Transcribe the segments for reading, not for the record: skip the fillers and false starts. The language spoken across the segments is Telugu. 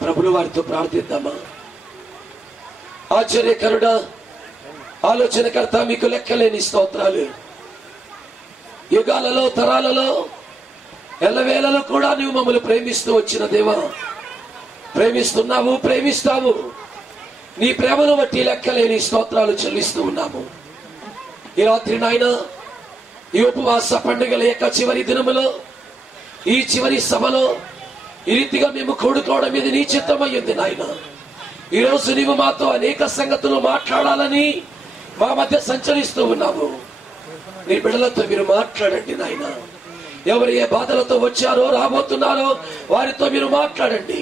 ప్రభులు వారితో ప్రార్థిద్దామా? ఆశ్చర్యకరుడా, ఆలోచనకర్త, మీకు లెక్కలేని స్తోత్రాలు. యుగాలలో, తరాలలో, ఎల్లవేళలో కూడా నీవు మమ్మల్ని ప్రేమిస్తూ వచ్చిన దేవా, ప్రేమిస్తున్నావు, ప్రేమిస్తావు. నీ ప్రేమను బట్టి లెక్కలేని స్తోత్రాలు చెల్లిస్తూ ఉన్నాము. ఈ రాత్రి నాయన, ఈ ఉపవాస పండుగల యొక్క చివరి దినములో, ఈ చివరి సభలో ఈ రీతిగా మేము కూడుకోవడం ఇది నీ చిత్తమయ్యింది నాయన. ఈరోజు నీవు మాతో అనేక సంగతులు మాట్లాడాలని మా మధ్య సంచరిస్తూ ఉన్నావు. నీ బిడ్డలతో మీరు మాట్లాడండి నాయన. ఎవరు ఏ బాధలతో వచ్చారో, రాబోతున్నారో వారితో మీరు మాట్లాడండి.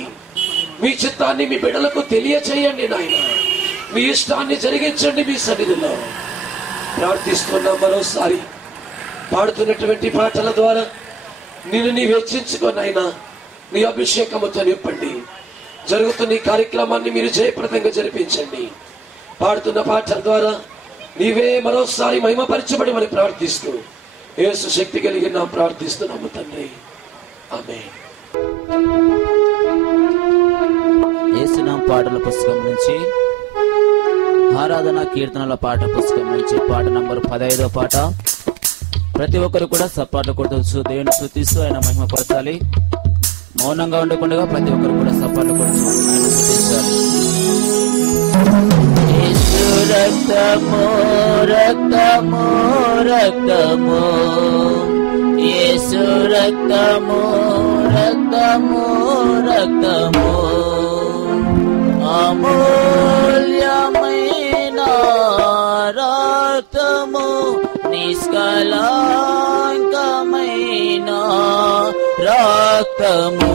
మీ చిత్తాన్ని మీ బిడ్డలకు తెలియచేయండి నాయన. మీ ఇష్టాన్ని జరిగించండి. మీ సన్నిధిలో ప్రార్థిస్తున్నాం. మరోసారి పాడుతున్నటువంటి పాటల ద్వారా నిన్ను నీ వెచ్చించుకోనైనా నీ అభిషేకముతో నింపండి. జరుగుతున్న ఈ కార్యక్రమాన్ని మీరు జయప్రదంగా జరిపించండి. పాడుతున్న పాటల ద్వారా నీవే మరోసారి మహిమపరచబడి అని ప్రార్థిస్తూ యేసు శక్తి కలిగి నా ప్రార్థిస్తున్నాము తండ్రి. ఆమేన్. యేసునామ పాటల పుస్తకం నుంచి ఆరాధన కీర్తనల పాట పుస్తకం నుంచి పాట నంబర్ 15వ పాట. ప్రతి ఒక్కరు కూడా సపాట్లు కొడుతూ దేవుని స్తుతిస్తూ ఆయన మహిమపరచాలి. మౌనంగా ఉండకుండా ప్రతి ఒక్కరు కూడా సపాట్లు కొడుతూ ఆయన స్తుతించాలి. యేసు రక్తము రక్తము రక్తము, యేసు రక్తము రక్తము రక్తము, అమూల్యమైన రక్తము, నిష్కళంకమైన రక్తము,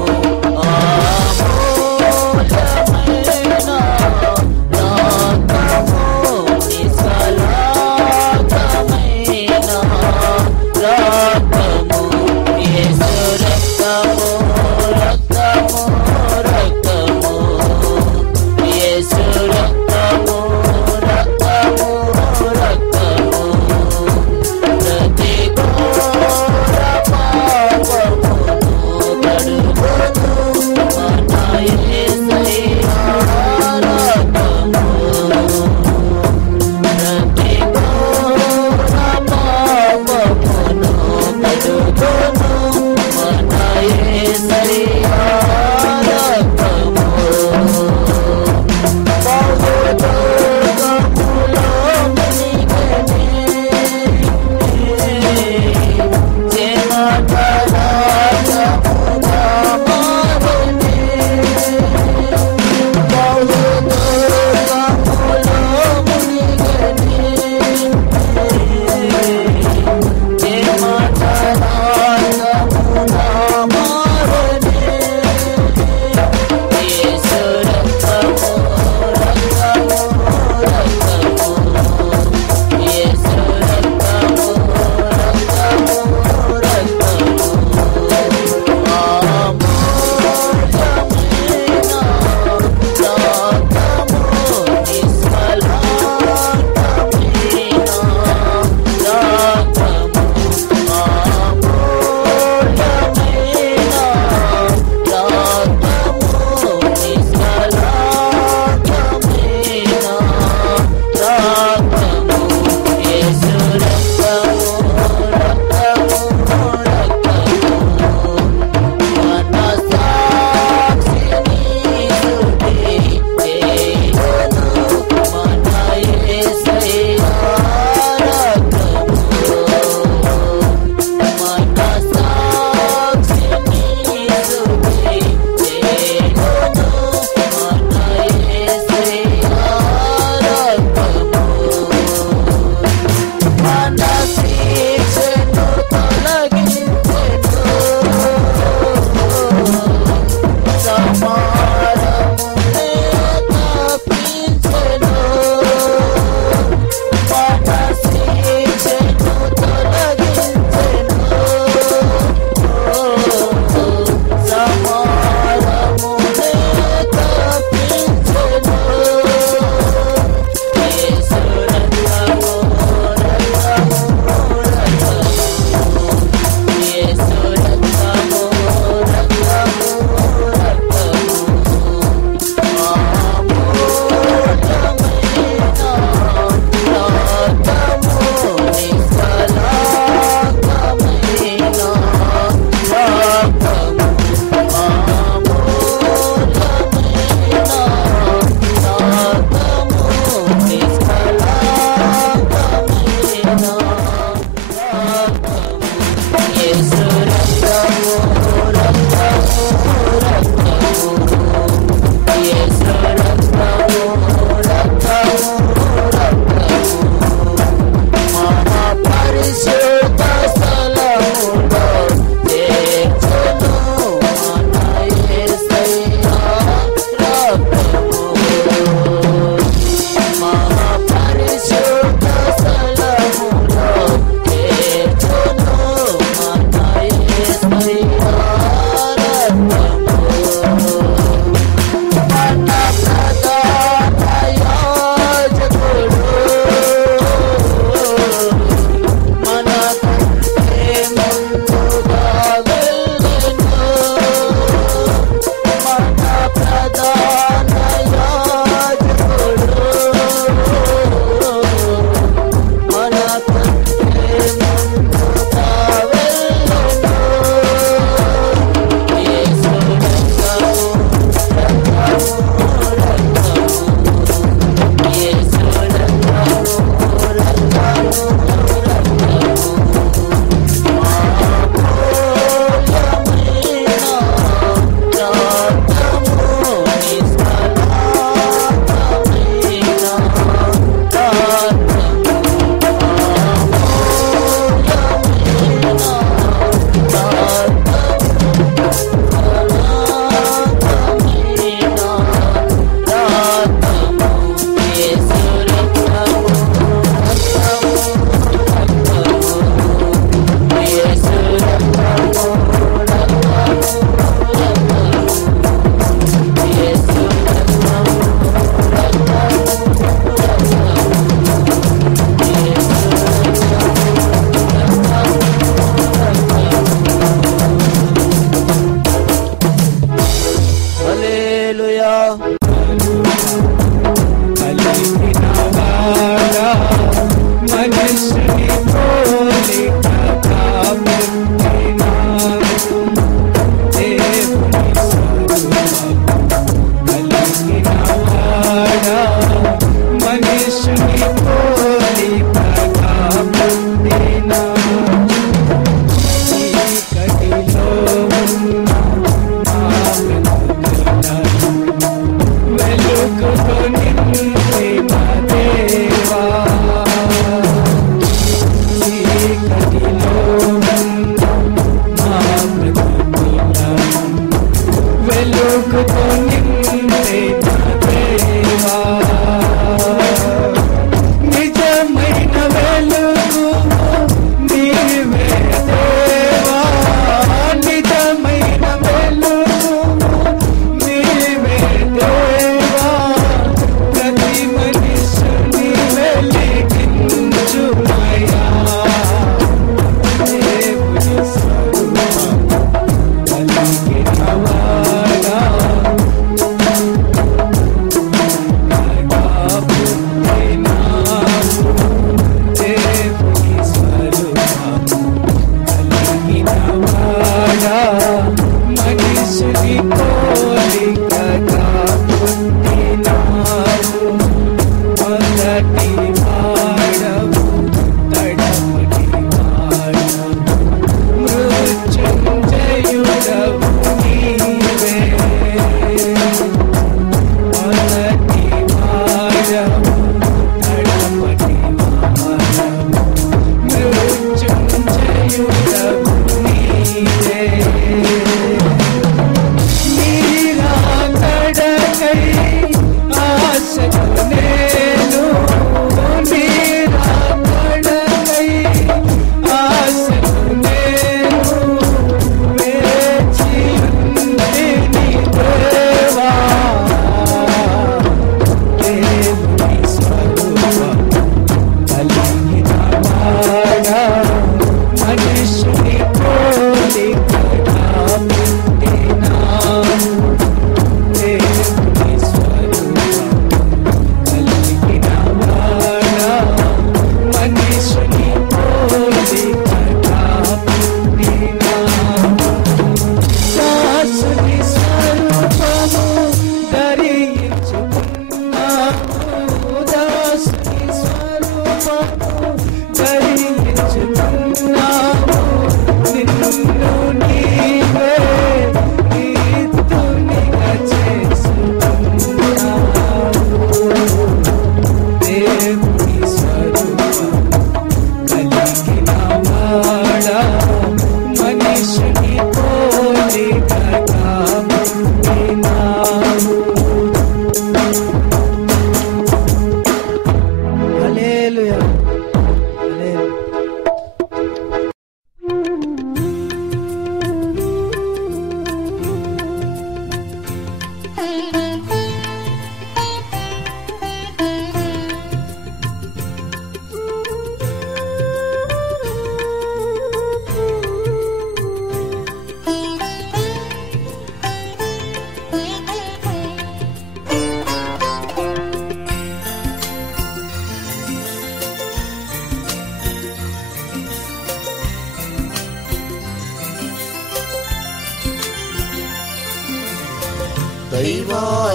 అమూల్యమైన రక్తము, నిష్కళంకమైన రక్తము, యేసు రక్తము రక్తము రక్తము, యేసు రక్తము రక్తము రక్తము, ప్రతి ఘోర పాపమును కడుగును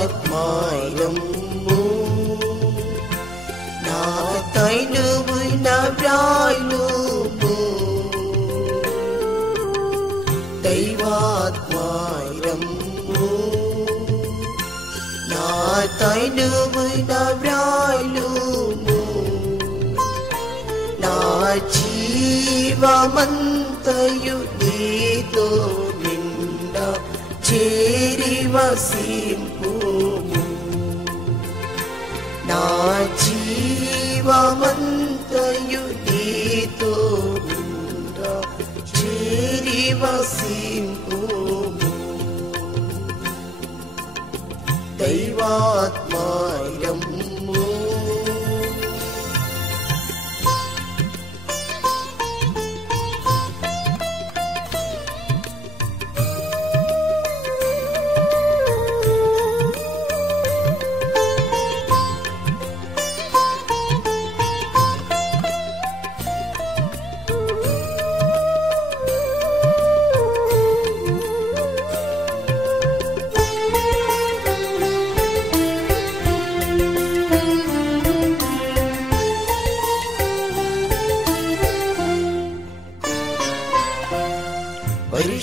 దైవాత్మాయము నా తైనువు నా వ్రాయుము దైవాత్మాయము నా తైనువు నా వ్రాయుము నా జీవమంతయు నీతో నిండా చేరి వసింపుము నా జీవమంతయు నీతో నిండా చేరి వసింపుము దైవాత్మాయము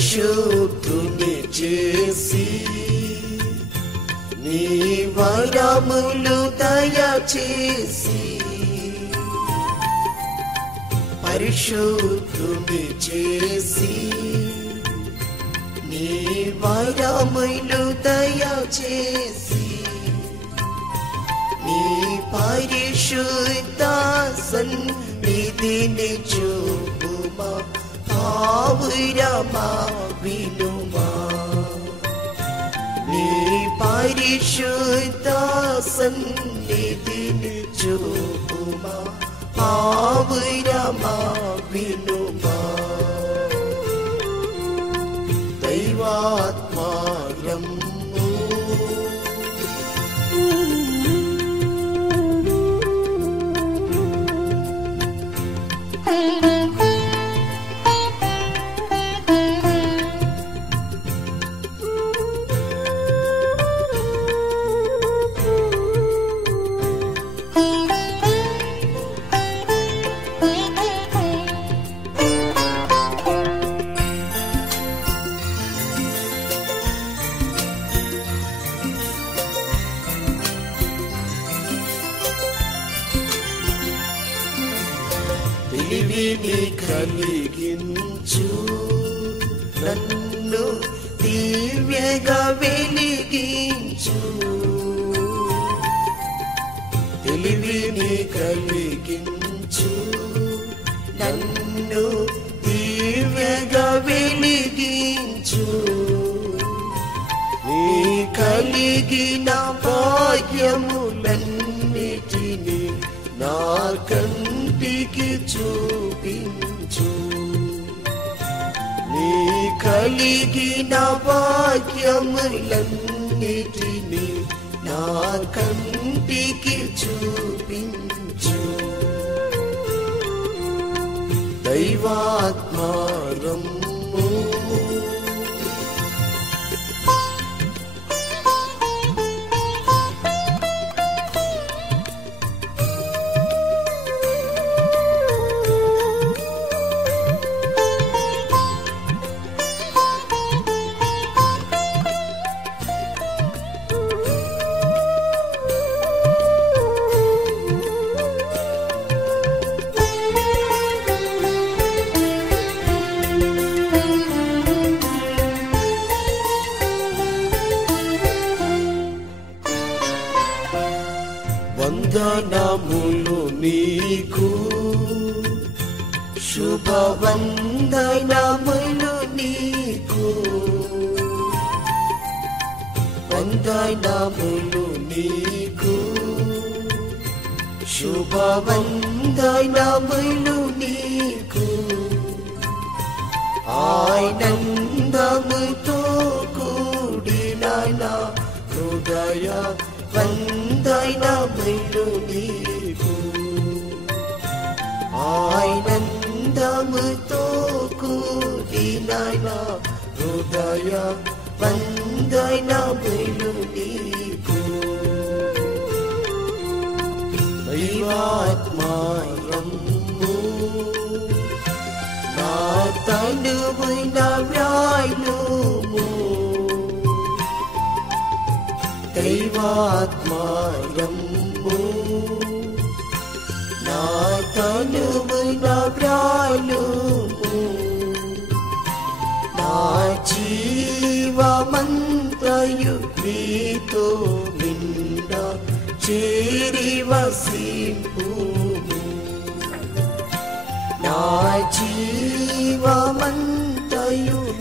పరిశుద్ధుని చేసి నీ వరములు దయచేసి పరిశుద్ధుని చేసి నీ వరములు దయచేసి నీ పరిశుద్ధ సన్నిధిని చూపుమా పావురమా వినుమా నీ పరిశుద్ధ సన్నిధిని చూపుమా పావురమా వినుమా దైవాత్మాయము తెలివిని కలిగించు నన్ను దివ్యగా వెలిగించు తెలివిని కలిగించు నన్ను దివ్యగా వెలిగించు నీ కలిగిన భాగ్యములన్నిటిని నా కంటికి చూపించు నీ కలిగిన భాగ్యములన్నిటిని నా కంటికి చూపించు దైవాత్మాయము వందనములు నీకు శుభవందనములు నీకు వందనములు నీకు శుభవందనములు నీకు ఆనందముతో కూడిన నా హృదయ వందనములు నీకు ఆనందముతో కూడిన నా హృదయ వందనములు నీకు దైవాత్మారమ్ము నా తనువున వ్రాయుము దైవాత్మారమ్ము నా తనువున వ్రాయుము నా జీవమంతయు నీతో నిండ చేరి వసింపు నా జీవమంతయు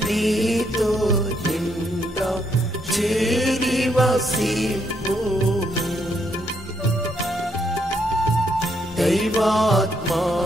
నీతో నిండ చేరి వసింపు దైవాత్మారమ్ము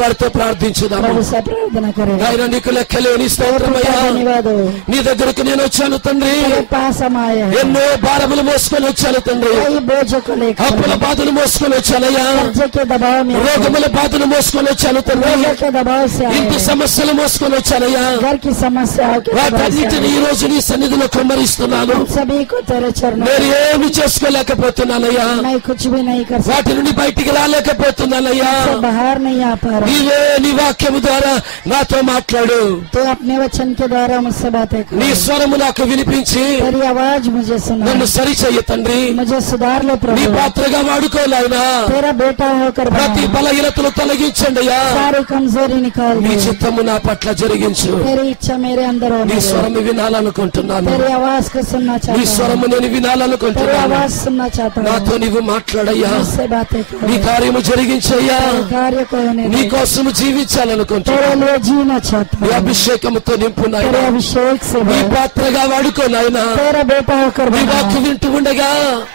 వారితో ప్రార్థించుదాము. प्रभु से प्रार्थना करें। ఆయన నీకు లెక్కలేని స్తోత్రమయ్యా. धन्यवाद हो। నీ దగ్గరకు నేను వచ్చాను తండ్రి. तेरे पास हम आए हैं। ఎన్నో భారములు మోసుకొని వచ్చాను తండ్రి. कई बोझों को लेकर అప్పుల బాధలు మోసుకొని వచ్చానయ్యా. कर्जे के दबाव में రోగముల బాధలు మోసుకొని వచ్చాను తండ్రి. रोगों के दबाव से आए ఇంటి हैं। సమస్యలు మోసుకొని వచ్చానయ్యా. घर की समस्याओं के दबाव से వాటన్నిటిని ఈ రోజు నీ సన్నిధిలో కుమ్మరిస్తున్నాను. आए हैं। सभी को तेरे चरणों నేను में ఏమి చేసుకోలేకపోతున్నానయ్యా. मैं कुछ भी नहीं कर सकता। వాటి నుండి బయటికి రాలేకపోతున్నానయ్యా. से बाहर नहीं आ पा रहा। నీవే నీ వాక్యము ద్వారా నాతో మాట్లాడు. तो अपने वचन के द्वारा मुझसे बातें నీ कर। స్వరము నాకు వినిపించి तेरी आवाज मुझे सुना। నన్ను సరిచెయ్యి తండ్రి. मुझे सुधार ले నీ प्रभु। పాత్రగా వాడుకోలేనా. तेरा बेटा होकर ప్రతి बना। బలహీనతలు తొలగించండి అయ్యా. सारी कमजोरी निकाल నీ दे। చిత్తము నా పట్ల జరిగించు. तेरी इच्छा मेरे अंदर నీ होने दे। స్వరము వినాలనుకుంటున్నాను. तेरी आवाज को सुनना నీ चाहता हूँ। స్వరము నేను तेरी వినాలనుకుంటున్నాను. आवाज सुनना चाहता నాతో हूँ। నీవు మాట్లాడయ్యా. मुझसे बातें నీ कर। కార్యము జరిగించయ్యా. तेरे कार्य को होने నీ दे। కోసము तेरे జీవించాలనుకుంటున్నాను. लिए जीना चाहता నీ हूँ। అభిషేకముతో నింపు तेरे నాయనా. अभिषेक से నీ भर। పాత్రగా వాడుకో నాయనా. तेरा बेटा होकर నీ बना। వాక్కు వింటూ ఉండగా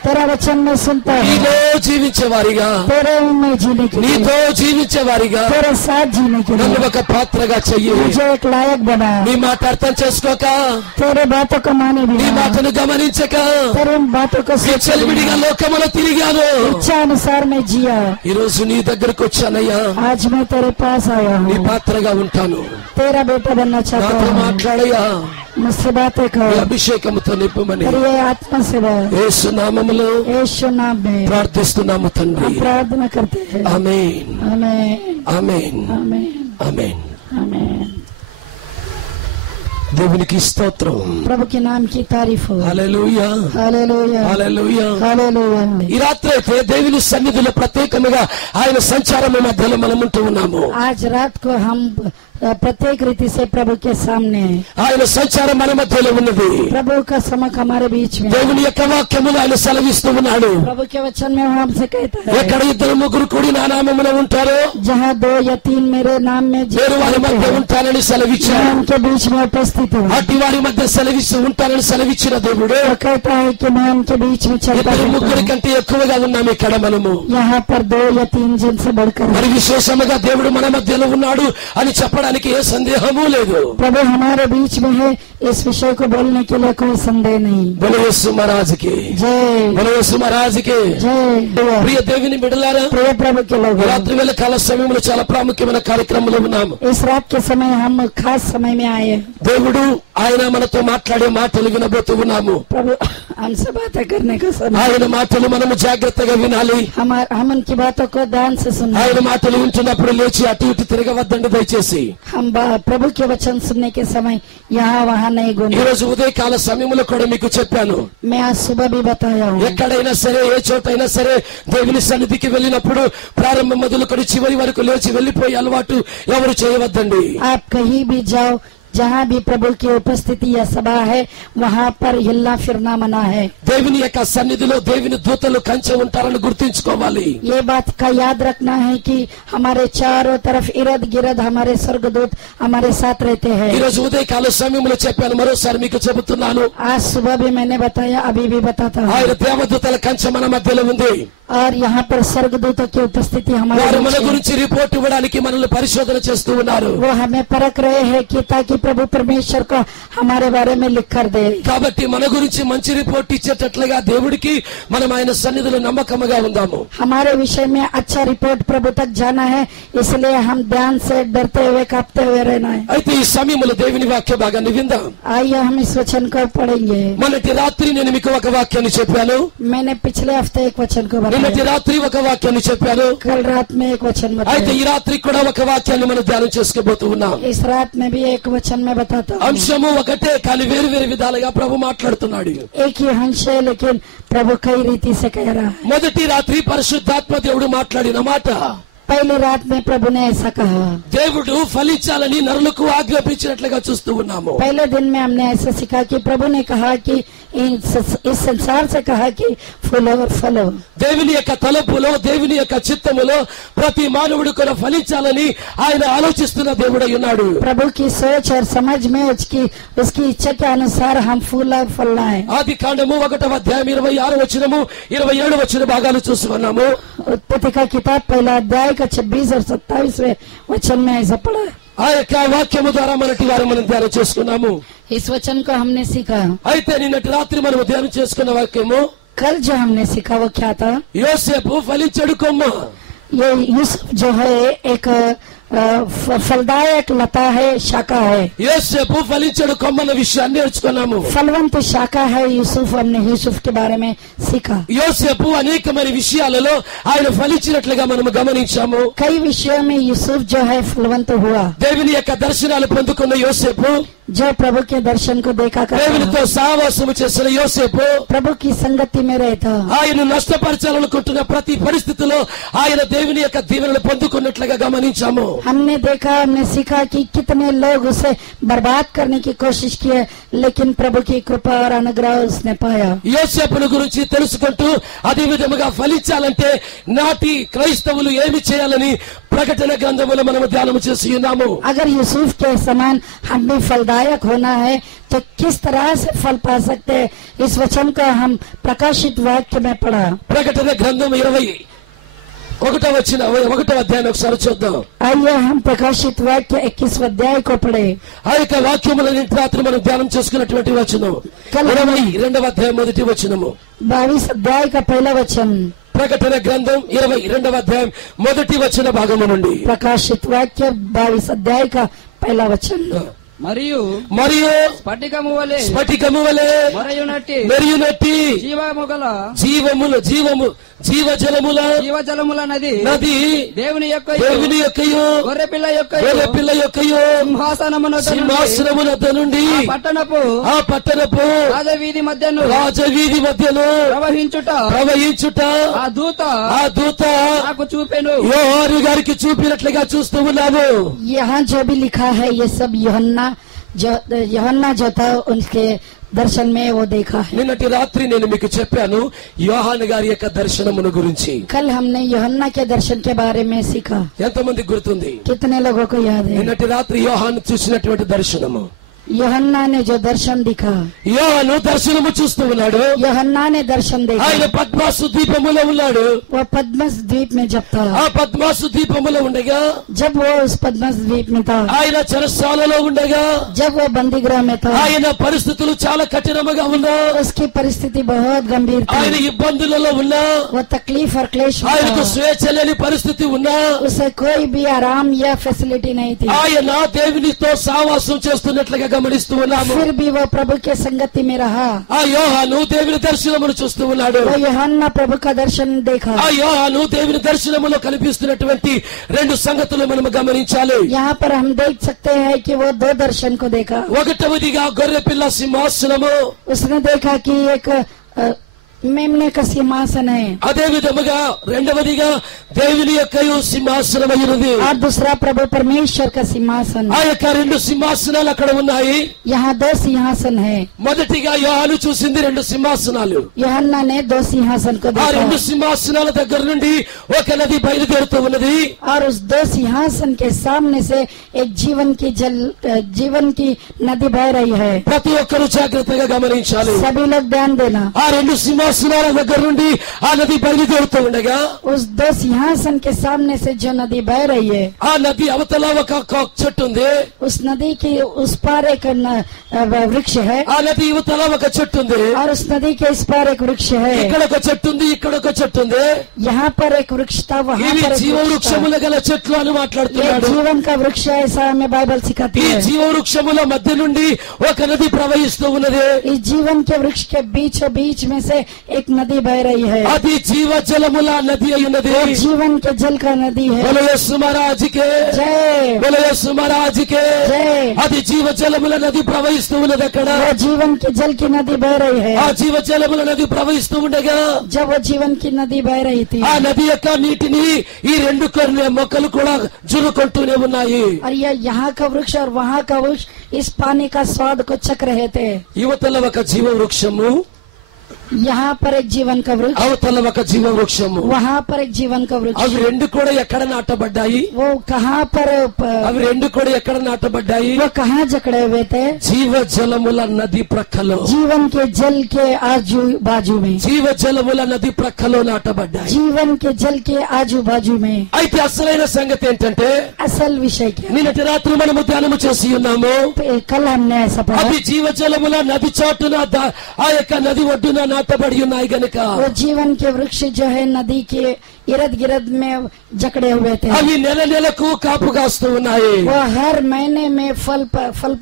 तेरा वचन में सुनता हूँ। నీలో జీవించేవారిగా, तेरे में जीने के लिए, నీతో జీవించేవారిగా तेरे साथ जीने के నన్ను लिए ఒక పాత్రగా చెయ్యి. मुझे एक लायक बना। నీ మాట అర్థం చేసుకోక, तेरे बातों को माने నీ बिना, మాటను గమనించక तेरे बातों को నీ सोचे చెలిమిడిగా बिना, లోకములో తిరిగాను. इच्छा अनुसार मैं जिया। ఈ రోజు నీ దగ్గరకు వచ్చానయ్యా. आज मैं तेरे पास आया నీ हूँ। పాత్రగా ఉంటాను. तेरा बेटा बनना चाहता నాతో हूँ। మాట్లాడయ్యా. मुझसे बातें నీ कर। అభిషేకముతో నింపమని तेरी आत्मा से बात। యేసు నామములో यीशु नाम में ప్రార్థిస్తున్నాము తండ్రి. हम प्रार्थना करते हैं। ఆమేన్, आमीन ఆమేన్, आमीन ఆమేన్. आमीन। దేవునికి స్తోత్రం. प्रभु के नाम की तारीफ हो। హల్లెలూయా, हालेलुया హల్లెలూయా. हालेलुया। ఈ రాత్రి అయితే దేవుని సన్నిధిలో ప్రత్యేకంగా ఆయన సంచారం మధ్యలో మనం ఉంటూ ఉన్నాము. आज रात को हम प्रत्येक रीति से प्रभु के सामने हैं। ఆయన సంచారం మన మధ్యలో ఉన్నది. प्रभु का समक हमारे बीच में है। దేవుని యొక్క వాక్యమును ఆయన సెలవిస్తూ ఉన్నాడు. प्रभु के वचन में वो हमसे कहता है, ఎక్కడ ఇద్దరు ముగ్గురు కూడి నా నామమున ఉంటారో जहाँ 2 या 3 मेरे नाम में నేను వారి మధ్య ఉంటానని मैं సెలవిచ్చాడు. उनके बीच में उपस्थित हूँ। అట్టి వారి మధ్య సెలవిస్తూ ఉంటానని సెలవిచ్చిన దేవుడు वो कहता है कि मैं उनके बीच में चलता ఇద్దరు रहता ముగ్గురి हूँ। కంటే ఎక్కువగా ఉన్నాము ఇక్కడ మనము. यहाँ पर 2 या 3 जन से बढ़कर మరి విశేషముగా దేవుడు మన మధ్యలో ఉన్నాడు అని చెప్పడానికి ఏ సందేహము లేదు. प्रभु हमारे बीच में है, इस विषय को बोलने के लिए कोई संदेह नहीं। బోలో యేసు మహారాజుకి, जय బోలో యేసు మహారాజుకి. जय। ప్రియ దేవుని బిడ్డలారా, प्रिय प्रभु के लोग, రాత్రి వేళ కాల సమయంలో చాలా ప్రాముఖ్యమైన కార్యక్రమంలో ఉన్నాము. इस रात के समय हम खास समय में आए हैं। దేవుడు ఆయన మనతో మాట్లాడే మాటలు వినబోతూ ఉన్నాము. प्रभु हमसे बातें करने का समय, ఆయన మాటలు మనము జాగ్రత్తగా వినాలి. हम उनकी बातों को ध्यान से सुनना। ఆయన మాటలు వింటున్నప్పుడు లేచి అటు ఇటు తిరగవద్దండి దయచేసి. हम प्रभु के वचन सुनने के समय यहाँ वहाँ नहीं ఈ घूमे। రోజు ఉదయకాల సమయంలో కూడా మీకు చెప్పాను, मैं आज सुबह भी बताया हूँ, ఎక్కడైనా సరే ఏ చోటైనా సరే దేవుని సన్నిధికి వెళ్ళినప్పుడు ప్రారంభం మొదలుకొని చివరి వరకు లేచి వెళ్లిపోయే అలవాటు ఎవరు చేయవద్దండి. आप कहीं भी जाओ, जहाँ भी प्रभु की उपस्थिति या सभा है, वहाँ पर हिलना फिरना मना है। దేవుని యొక్క సన్నిధిలో దేవుని దూతలు కంచె ఉంటారని గుర్తుంచుకోవాలి. ये बात का याद रखना है कि हमारे चारों तरफ इर्द गिर्द हमारे स्वर्गदूत हमारे साथ रहते ఈ हैं। రోజు ఉదయకాల సమయంలో చెప్పాను, మరోసారి మీకు చెబుతున్నాను, आज सुबह भी मैंने बताया, अभी भी बताता हूँ। ఆయన దేవదూతల కంచె మన మధ్యలో ఉంది. और यहाँ पर स्वर्गदूतों की उपस्थिति हमारे వారు మన बीच है। గురించి రిపోర్ట్ ఇవ్వడానికి మనల్ని పరిశోధన చేస్తూ ఉన్నారు. वो हमें परख रहे हैं कि ताकि प्रभु परमेश्वर को हमारे बारे में लिख कर दे। కాబట్టి మన గురించి మంచి రిపోర్ట్ ఇచ్చేటట్లుగా దేవుడికి మనం ఆయన సన్నిధిలో నమ్మకముగా ఉందాము। हमारे विषय में अच्छा रिपोर्ट प्रभु तक जाना है, इसलिए हम ध्यान से डरते हुए कांपते हुए रहना है। అయితే ఈ సమయంలో దేవుని వాక్య భాగాన్ని విందాం। आइए हम इस वचन को पढ़ेंगे। మొన్నటి రాత్రి నేను మీకు ఒక వాక్యాన్ని చెప్పాను। मैंने पिछले हफ्ते एक वचन को నిన్నటి बताया, రాత్రి ఒక వాక్యాన్ని చెప్పాను। कल रात में एक वचन అయితే ఈ बताया, రాత్రి కూడా ఒక వాక్యాన్ని మనం ధ్యానం చేసుకోబోతూ ఉన్నాం। इस रात में भी एक वचन में बताता हूँ। అంశము ఒకటే కానీ వేరు వేరు విధాలుగా ప్రభు మాట్లాడుతున్నాడు। एक ही अंश है लेकिन प्रभु कई रीति से कह रहा है। మొదటి రాత్రి పరిశుద్ధాత్మ దేవుడు మాట్లాడిన మాట, पहली रात में प्रभु ने ऐसा कहा। దేవుడు ఫలించాలని నరులకు ఆజ్ఞాపించినట్లుగా చూస్తూ ఉన్నాము। पहले दिन में हमने ऐसा सीखा कि प्रभु ने कहा कि इस संसार से कहा कि फूलो और फलो। దేవుని యొక్క తలపులో దేవుని యొక్క చిత్తములో ప్రతి మానవుడు కూడా ఫలించాలని ఆయన ఆలోచిస్తున్న దేవుడై ఉన్నాడు। प्रभु की सोच और समझ में उसकी इच्छा के अनुसार हम फूल और फल लाए। ఆది కాండము 1వ అధ్యాయం 26 వచనము 27 వచన భాగాలు చూస్తున్నాము। उत्पत्ति का किताब पहला अध्याय का 26 और 27वें वचन में ऐसा पढ़ा है। ఆ యొక్క వాక్యము ద్వారా మనటి వారు మనం ధ్యానం చేసుకున్నాము। इस वचन को हमने सीखा। అయితే నిన్నటి రాత్రి మనం ధ్యానం చేసుకున్న వాక్యము, कल जो हमने सीखा वो क्या था? యోసేపు ఫలించడు కొమ్మ। ये यूसुफ जो है एक फलदायक लता है, शाखा है, యోసేపు ఫలించడు కొమ్మ అన్న విషయాన్ని నేర్చుకున్నాము। फलवंत शाखा है यूसुफ। हमने यूसुफ के बारे में सीखा। యోసేపు అనేకమైన విషయాలలో ఆయన ఫలించినట్లుగా మనము గమనించాము। कई विषयों में यूसुफ जो है फलवंत हुआ। దేవుని యొక్క దర్శనాలు పొందుకున్న యోసేపు, जो प्रभु के दर्शन को देखा करता, దేవునితో సహవాసము చేసిన యోసేపు, प्रभु की संगति में रहता, ఆయన నష్టపరచాలనుకుంటున్న ప్రతి పరిస్థితిలో ఆయన దేవుని యొక్క దీవెనలు పొందుకున్నట్లుగా గమనించాము। हमने देखा, हमने सीखा कि कितने लोग उसे बर्बाद करने की कोशिश की है, लेकिन प्रभु की कृपा और अनुग्रह उसने पाया। యోసేపును గురించి తెలుసుకుంటూ అదే విధముగా ఫలించాలంటే నాటి క్రైస్తవులు ఏమి చేయాలని ప్రకటన గ్రంథములో మనము ధ్యానం చేసి ఉన్నాము। अगर यूसुफ के समान हम भी फलदायक होना है तो किस तरह से फल पा सकते हैं, इस वचन को हम प्रकाशित वाक्य में पढ़ा। ప్రకటన గ్రంథం 21వ అధ్యాయం ఒకసారి చూద్దాం। आइए हम प्रकाशित वाक्य 21 अध्याय को पढ़े। ఆ యొక్క వాక్యములని రాత్రి మనం ధ్యానం చేసుకున్నటువంటి వచనం 22వ అధ్యాయం మొదటి వచనము। 22 अध्याय का पहला वचन, ప్రకటన గ్రంథం 22వ అధ్యాయం మొదటి వచన భాగము నుండి। प्रकाशित वाक्य 22 अध्याय का पहला वचन। మరియు స్ఫటికము వలె మెరియునట్టి జీవజలముల నది దేవుని యొక్క గొర్రెపిల్ల యొక్కయు సింహాసనమునొద్ద నుండి ఆ పట్టణపు రాజవీధి మధ్యను ప్రవహించుట ఆ దూత నాకు చూపెను। యోహాను గారికి చూపినట్లుగా చూస్తూ ఉన్నాము। यहाँ जो भी लिखा है ये सब यूहन्ना जो था उनके दर्शन में वो देखा है। నిన్నటి రాత్రి నేను మీకు చెప్పాను యోహాను గారి యొక్క దర్శనమును గురించి। कल हमने यूहन्ना के दर्शन के बारे में सीखा। ఎంతమంది గుర్తుంది? कितने लोगों को याद है? నిన్నటి రాత్రి యోహాను చూసినటువంటి దర్శనము, यूहन्ना ने जो दर्शन दिखा, యోహాను దర్శనము చూస్తూ ఉన్నాడు। यूहन्ना ने दर्शन ఆయన देखा। పద్మాసు ద్వీపములో ఉన్నాడు। वो पद्मस द्वीप में जब था, ఆ పద్మాసు ద్వీపములో ఉండగా, जब वो उस पद्मस द्वीप में था, ఆయన చెరసాలలో ఉండగా, जब वो बंदीगृह में था, ఆయన పరిస్థితులు చాలా కఠినముగా ఉన్నా, उसकी परिस्थिति बहुत गंभीर ఆయన थी। ఇబ్బందులలో ఉన్నా, वो तकलीफ और क्लेश में ఆయనకు था। స్వేచ్ఛ లేని పరిస్థితి ఉన్నా, उसे कोई भी आराम या फैसिलिटी नहीं थी, ఆయన దేవునితో సహవాసం చేస్తున్నట్లుగా గమనిస్తూ ఉన్నాము। फिर भी वो प्रभु के संगति में रहा। ఆ యోహాను దేవుని దర్శనమును చూస్తూ ఉన్నాడు। वो यूहन्ना प्रभु का दर्शन देखा। ఆ యోహాను దేవుని దర్శనములో కనిపిస్తున్నటువంటి రెండు సంగతులు మనం గమనించాలి। यहाँ पर हम देख सकते हैं कि वो दो दर्शन को देखा। ఒకటవదిగా గొర్రెపిల్ల సింహాసనము, उसने देखा कि एक मेमने का सिंहासन है, అదే విధముగా రెండవదిగా దేవుని యొక్కయు సింహాసనమైనది। और दूसरा प्रभु परमेश्वर का सिंहासन। ఆ యొక్క రెండు సింహాసనాలు అక్కడ ఉన్నాయి। यहाँ दो सिंहासन है। మొదటిగా యోహాను చూసింది రెండు సింహాసనాలు। यूहन्ना ने दो सिंहासन को ఆ రెండు देखा, సింహాసనాల దగ్గర నుండి ఒక నది బయలుదేరుతూ ఉన్నది। और उस दो सिंहासन के सामने से एक जीवन की नदी बह रही है। ప్రతి ఒక్కరూ జాగ్రత్తగా గమనించాలి। सभी लोग ध्यान देना। ఆ రెండు సింహాసనాలు సింహాసనాల దగ్గర నుండి ఆ నది బయలుదేరుతూ ఉండగా उस 2 सिंहासन के सामने से जो नदी बह रही है, ఆ నది అవతల ఒక చెట్టు ఉంది, उस नदी की उस पार एक वृक्ष है ఆ నది యువతల ఒక చెట్టు ఉంది, और उस नदी के इस पार एक वृक्ष है। ఇక్కడ ఒక చెట్టు ఉంది, ఇక్కడ ఒక చెట్టు ఉంది. यहाँ पर एक वृक्ष था, वहाँ ఇవి पर एक జీవ वृक्ष था। వృక్షముల గల చెట్లు అని ये మాట్లాడుతున్నాడు. जीवन का वृक्ष है, ऐसा हमें बाइबल सिखाती ఈ है। జీవ వృక్షముల మధ్య నుండి ఒక నది ప్రవహిస్తూ ఉన్నది. इस जीवन के वृक्ष के बीचों बीच में से एक नदी बह रही है। అది జీవ జలముల నది అయి ఉన్నది. वो जीवन के जल का नदी है। బోలో యేసు మహారాజుకే, जय బోలో యేసు మహారాజుకే. जय। అది జీవ జలముల నది ప్రవహిస్తూ ఉన్నది. అక్కడ वो जीवन के जल की नदी बह रही ఆ है। జీవ జలముల నది ప్రవహిస్తూ ఉండగా जब वो जीवन की नदी बह रही थी, ఆ నది యొక్క నీటిని ఈ రెండు కొన్ని మొక్కలు కూడా జురుకుంటూనే ఉన్నాయి. और ये यहाँ का वृक्ष और वहाँ का वृक्ष इस पानी का स्वाद को चख रहे थे। యువతల ఒక జీవ వృక్షము, यहाँ पर एक जीवन का वृक्ष, అవతల ఒక జీవ వృక్షము. वहाँ पर एक जीवन का वृक्ष। అవి రెండు కూడా ఎక్కడ నాటబడ్డాయి? वो कहाँ पर అవి రెండు కూడా ఎక్కడ నాటబడ్డాయి? वो कहाँ जकड़े हुए थे? జీవ జలముల నది ప్రక్కలో, जीवन के जल के आजू बाजू में, జీవ జలముల నది ప్రక్కలో నాటబడ్డాయి. जीवन के जल के आजू बाजू में। అయితే అసలైన సంగతి ఏంటంటే असल विषय क्या है? నిన్నటి రాత్రి మనము ధ్యానము చేసి ఉన్నాము. कल हमने ऐसा पढ़ा, అవి జీవ జలముల నది చాటున ఆ యొక్క నది ఒడ్డున నాటబడి ఉన్నాయి గనుక वो जीवन के वृक्ष जो है नदी के इर्द गिर्द में जकड़े हुए थे। అవి నెల నెలకు కాపు కాస్తూ ఉన్నాయి. वो हर महीने में फल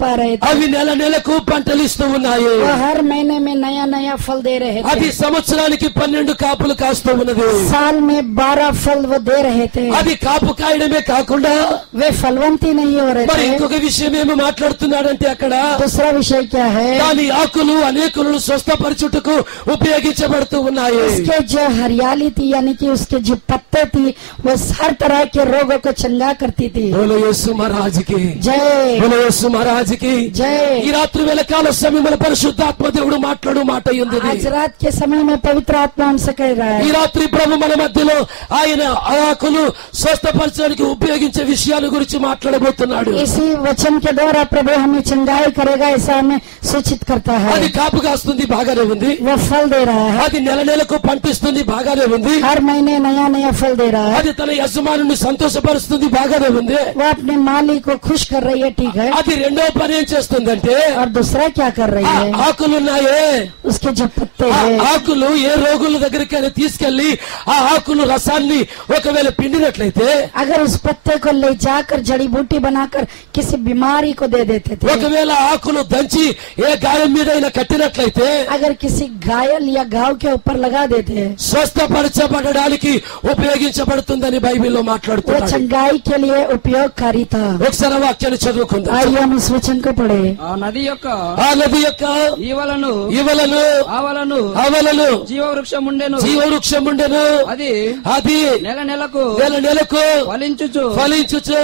पा रहे थे। అవి నెల నెలకు పంటలు ఇస్తూ ఉన్నాయి. वो हर महीने में नया नया फल दे रहे అది थे। సంవత్సరానికి 12 కాపులు కాస్తూ ఉన్నది. साल में 12 फल वो दे रहे थे। అది కాపు కాయడమే కాకుండా वे फलवंती नहीं हो रहे మరి थे। ఇంకొక విషయం ఏమి మాట్లాడుతున్నాడంటే అక్కడ दूसरा विषय क्या है? దాని ఆకులు అనేకులను స్వస్థపరచుటకు ఉపయోగించబడుతూ ఉన్నాయి. उसके जो हरियाली थी, यानी कि उसके जो पत्ते थी, वो हर तरह के रोगों को चंगा करती थी। బోలో యేసు మహారాజుకి, जय బోలో యేసు మహారాజుకి. ఈ जय। రాత్రి వేళ కాల సమయంలో పరిశుద్ధాత్మ దేవుడు మాట్లాడు మాట ఉంది. आज रात के समय में पवित्र आत्मा हमसे कह रहा ఈ है, రాత్రి ప్రభు మన మధ్యలో ఆయన ఆకులు స్వస్థపరచడానికి ఉపయోగించే విషయాల గురించి మాట్లాడబోతున్నాడు. इसी वचन के द्वारा प्रभु हमें चंगाई करेगा, ऐसा हमें सूचित करता అది है। కాపు కాస్తుంది, బాగానే ఉంది. वो फल दे रहा है, అది నెల నెలకు పంటిస్తుంది, బాగానే ఉంది. हर महीने नया नया फल दे रहा है। అది తన యజమానుని సంతోషపరుస్తుంది, బాగానే ఉంది. वो अपने मालिक को खुश कर रही है, ठीक है। అది రెండో పని ఏం చేస్తుందంటే और दूसरा क्या कर रही ఆ है? ఆకులున్నాయే, उसके जो पत्ते ఆ हैं, ఆకులు ఏ రోగుల దగ్గరికి తీసుకెళ్లి ఆ ఆకులు రసాన్ని ఒకవేళ పిండినట్లయితే, अगर उस पत्ते को ले जाकर जड़ी बूटी बनाकर किसी बीमारी को दे देते थे, ఒకవేళ ఆకులు దంచి ఏ గాయం మీద కట్టినట్లయితే अगर किसी घायल या घाव के ऊपर लगा देते, స్వస్థపరచబడడానికి ఉపయోగించబడుతుందని బైబిల్లో वो మాట్లాడుతున్నాడు. चंगाई के लिए उपयोगकारी था। ఒకసారి ఆ వాక్యాన్ని చదువుకుందాం. आइए हम इस वचन को पढ़े। ఆ నది యొక్క ఆ నది యొక్క ఈవలను ఇవలను ఆవలను అవలను జీవ వృక్షం ఉండెను. జీవవృక్షం ఉండెను. అది అది నెల నెలకు నెల నెలకు ఫలించుచు ఫలించుచు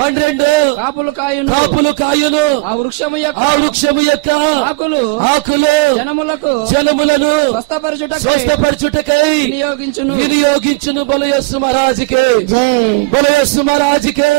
12 కాపులు కాపులు కాయును. ఆ వృక్షము ఆ యొక్క వృక్షము యొక్క ఆకులు ఆకులు జనములకు జనములను స్వస్థపరచుటకై వినియోగించును. వినియోగించును. బోలో యేసు మహారాజుకే, जय బోలో యేసు మహారాజుకే.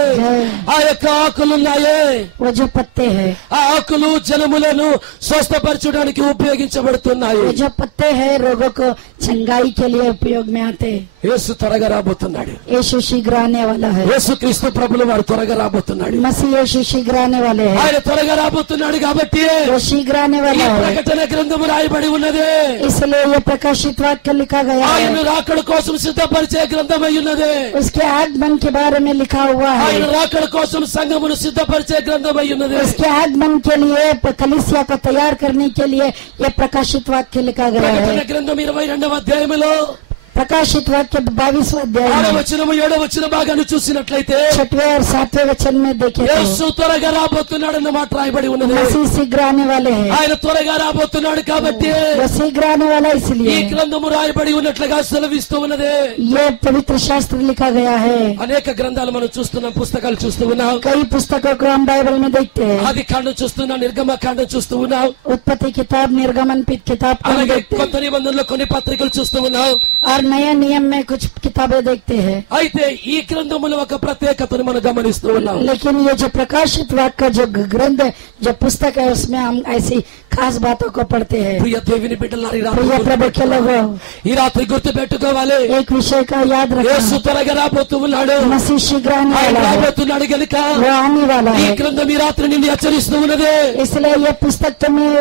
ఆ యొక్క ఆకులున్నాయే, वो जो पत्ते हैं, ఆ ఆకులు జనములను స్వస్థపరచడానికి ఉపయోగించబడుతున్నాయి. वो जो पत्ते हैं रोगों को चंगाई के लिए उपयोग में आते हैं। యేసు త్వరగా రాబోతున్నాడు. यीशु शीघ्र आने वाला है। యేసు క్రీస్తు ప్రభులు వారు త్వరగా రాబోతున్నాడు. मसीह यीशु शीघ्र आने वाले हैं। ఆయన త్వరగా రాబోతున్నాడు కాబట్టి वो शीघ्र आने ఈ वाला है, ప్రకటన గ్రంథము రాయబడి ఉన్నది. इसलिए ये प्रकाशित वाक्य लिखा गया ఆయన है। రాకడ కోసం సిద్ధపరిచే గ్రంథమై ఉన్నది. उसके आगमन के बारे में लिखा हुआ ఆయన है। రాకడ కోసం సంఘమును సిద్ధపరిచే గ్రంథమై ఉన్నది. उसके आगमन के लिए कलीसिया को तैयार करने के लिए ये प्रकाशित वाक्य लिखा गया ప్రకటన है। గ్రంథం 22వ అధ్యాయములో प्रकाशित वाक्य 22वें अध्याय 6వ में వచనము 7వ వచన భాగాన్ని చూసినట్లయితే 6वें और 7वें वचन में देखे तो యేసు త్వరగా రాబోతున్నాడన్న మాట రాయబడి ఉన్నది. मसीह शीघ्र आने वाले हैं। ఆయన త్వరగా రాబోతున్నాడు కాబట్టి वो शीघ्र आने वाला है, ఈ इसलिए గ్రంథము రాయబడి ఉన్నట్లుగా సెలవిస్తూ ఉన్నది. ये पवित्र शास्त्र लिखा गया है। అనేక గ్రంథాలు మనం చూస్తున్నాం, పుస్తకాలు చూస్తూ ఉన్నాం. कई पुस्तकों को हम बाइबल में देखते हैं। ఆది కాండం చూస్తున్నాం, నిర్గమ కాండం చూస్తూ ఉన్నాం. उत्पत्ति किताब, निर्गमन किताब को हम అలాగే देखते हैं। కొత్త నిబంధనలో కొన్ని పత్రికలు చూస్తూ ఉన్నాం. और नए नियम में कुछ किताबें देखते हैं, అయితే ఈ గ్రంథములో ఒక ప్రత్యేకతను మనం గమనిస్తూ ఉన్నాం. लेकिन ये जो प्रकाशित वाक्य का जो ग्रंथ है, जो पुस्तक है, उसमें हम ऐसी खास बातों को पढ़ते हैं। ప్రియ దేవుని బిడ్డలారా, प्रिय प्रभु के लोगों, ఈ రాత్రి గుర్తు పెట్టుకోవాలి, एक विषय का याद యేసు रखना, త్వరగా రాబోతూ ఉన్నాడు. मसीह शीघ्र आने ఆయన वाला है, రాబోతున్నాడు గనుక वो आने वाला ఈ है। గ్రంథం ఈ రాత్రి నిన్ను హెచ్చరిస్తూ ఉన్నది. इसलिए ये पुस्तक तुम्हें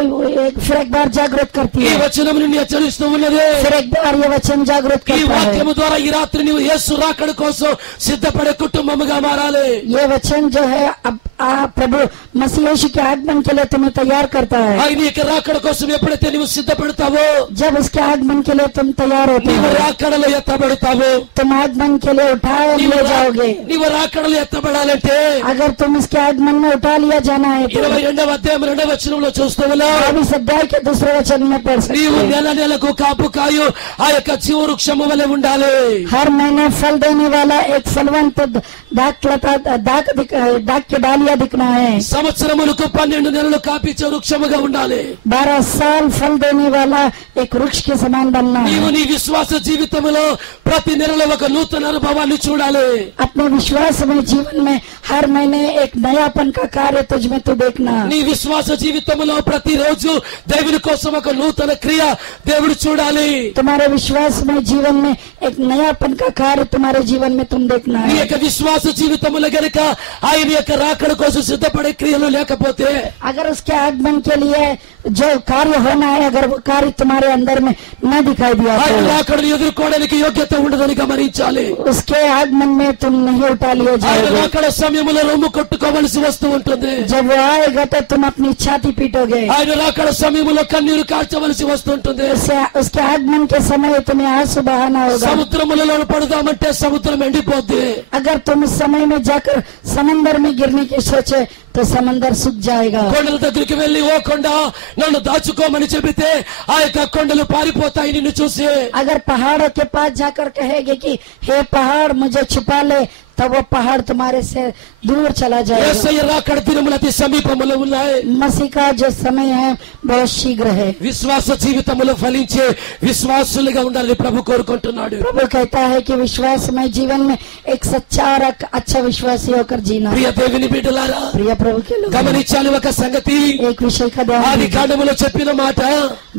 फिर एक बार जागृत करती ఈ है, వచనం నిన్ను హెచ్చరిస్తూ ఉన్నది. फिर एक बार ये वचन जागृत ఈ करता है। వాక్యము ద్వారా ఈ రాత్రి నీవు యేసు రాకడ కోసం సిద్ధపడే కుటుంబముగా మారాలి. ये वचन जो है अब प्रभु मसीह यीशु के आगमन के लिए तुम्हें तैयार करता है। ఆయన యొక్క రాకడ కోసం ఎప్పుడైతే నీవు సిద్ధపడతావో, जब उसके आगमन के लिए तुम तैयार होते నీవు हो, రాకడలో ఎత్తబడతావు. तुम आगमन के लिए उठाए నీవు ले जाओगे। నీవు రాకడలో ఎత్తబడాలంటే अगर तुम इसके आगमन में उठा लिया जाना है तो 22వ అధ్యాయం 2వ వచనంలో చూస్తూ ఉన్నావు, इस अध्याय के दूसरे वचन में पढ़ सकते నీవు हैं। నెల నెలకు కాపు కాయు ఆ యొక్క జీవవృక్షము వలె ఉండాలి. हर महीने फल देने वाला एक फलवंत दाग के डालिया दिखना है। సంవత్సరములకు 12 నెలలు కాపిచ్చే వృక్షముగా ఉండాలి. 12 साल फल देने वाला एक वृक्ष के समान बनना నీవు है। నీ విశ్వాస జీవితంలో ప్రతి నెలలో ఒక నూతన అనుభవాన్ని చూడాలి. अपने विश्वास में जीवन में हर महीने एक नयापन का कार्य तुझ में तू देखना। నీ విశ్వాస జీవితంలో ప్రతిరోజు దేవుని కోసం ఒక నూతన క్రియ దేవుడు చూడాలి. तुम्हारे विश्वास में जीवन में एक नयापन का कार्य तुम्हारे जीवन में तुम देखना నీ है। యొక్క విశ్వాస జీవితంలో గనుక ఆయన యొక్క రాకడ కోసం సిద్ధపడే క్రియలు లేకపోతే, अगर उसके आगमन के लिए जो कार्य होना है, अगर वो कार्य तुम्हारे अंदर में न दिखाई दिया ఆయన तो రాకడను ఎదుర్కోవడానికి యోగ్యత ఉండదని గమనించాలి. उसके आगमन में तुम नहीं उठा लिए ఆయన जाओगे। రాకడ సమయంలో రొమ్ము కొట్టుకోవలసి వస్తూ ఉంటుంది. जब वो आएगा तो तुम अपनी छाती पीटोगे। ఆయన రాకడ సమయంలో కన్నీరు కార్చవలసి వస్తుంటుంది. उसके आगमन के समय तुम्हें आंसू बहाना होगा। సముద్రములలో పడదామంటే సముద్రం ఎండిపోద్ది. अगर तुम उस समय में जाकर समंदर में गिरने की सोचे तो समंदर सूख जाएगा। కొండల దగ్గరికి వెళ్లి, ఓ కొండ నన్ను దాచుకోమని చెబితే ఆ యొక్క కొండలు పారిపోతాయి నిన్ను చూసి. अगर पहाड़ों के पास जाकर कहेगे कि हे पहाड़ मुझे छुपा ले, तब वो पहाड़ तुम्हारे से दूर चला जाएगा। యేసయ్య రాకడ దినములు అతి సమీపములో ఉన్నాయి. मसीह का जो समय है बहुत शीघ्र है। విశ్వాస జీవితములో ఫలించే విశ్వాసులుగా ఉండాలని ప్రభు కోరుకుంటున్నాడు. प्रभु कहता है कि विश्वास में जीवन में एक सच्चा और अच्छा विश्वासी होकर जीना। ప్రియ దేవుని బిడ్డలారా, प्रिय प्रभु के लोग, గమనించాలి ఒక సంగతి. एक विषय का ध्यान ఆది दीजिए। కాండములో చెప్పిన మాట,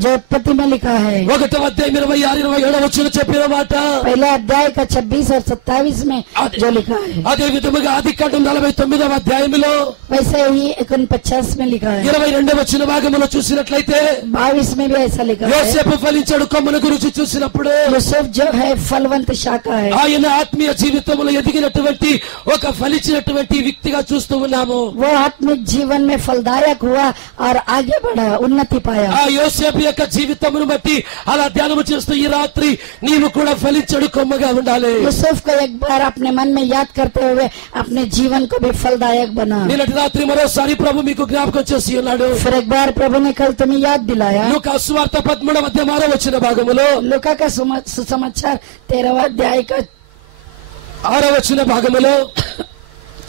जो उत्पत्ति में लिखा है 1వ అధ్యాయం 26-27 వచనం చెప్పిన మాట, पहले अध्याय का 26 और 27 में जो लिखा है, అదే విధముగా ఆది కాండం 49వ అధ్యాయంలో वैसे ही 49 में लिखा है। 22వ వచన భాగంలో చూసినట్లయితే 22 में भी ऐसा लिखा है। యోసేపు ఫలించాడు కొమ్మను గురించి చూసినప్పుడు यूसुफ जो है फलवंत शाखा है। ఆయన ఆత్మీయ జీవితంలో ఎదిగినటువంటి ఒక ఫలించినటువంటి వ్యక్తిగా చూస్తూ ఉన్నాము. वो आत्मिक जीवन में फलदायक हुआ और आगे बढ़ा, उन्नति पाया। ఆ యోసేపు యొక్క జీవితమును బట్టి అలా ధ్యానము చేస్తూ ఈ రాత్రి నీవు కూడా ఫలించడు కొమ్మగా ఉండాలి. यूसुफ को एक बार अपने मन में याद करते हुए अपने जीवन को भी फलदायक बना। నిన్నటి రాత్రి మరోసారి ప్రభు మీకు జ్ఞాపకం చేసి ఉన్నాడు. फिर एक बार प्रभु ने कल तुम्हें याद दिलाया। లూకా సువార్త 13వ అధ్యాయం 6వ వచన భాగములో, लूका का सुसमाचार 13वां अध्याय का 6వ వచన భాగములో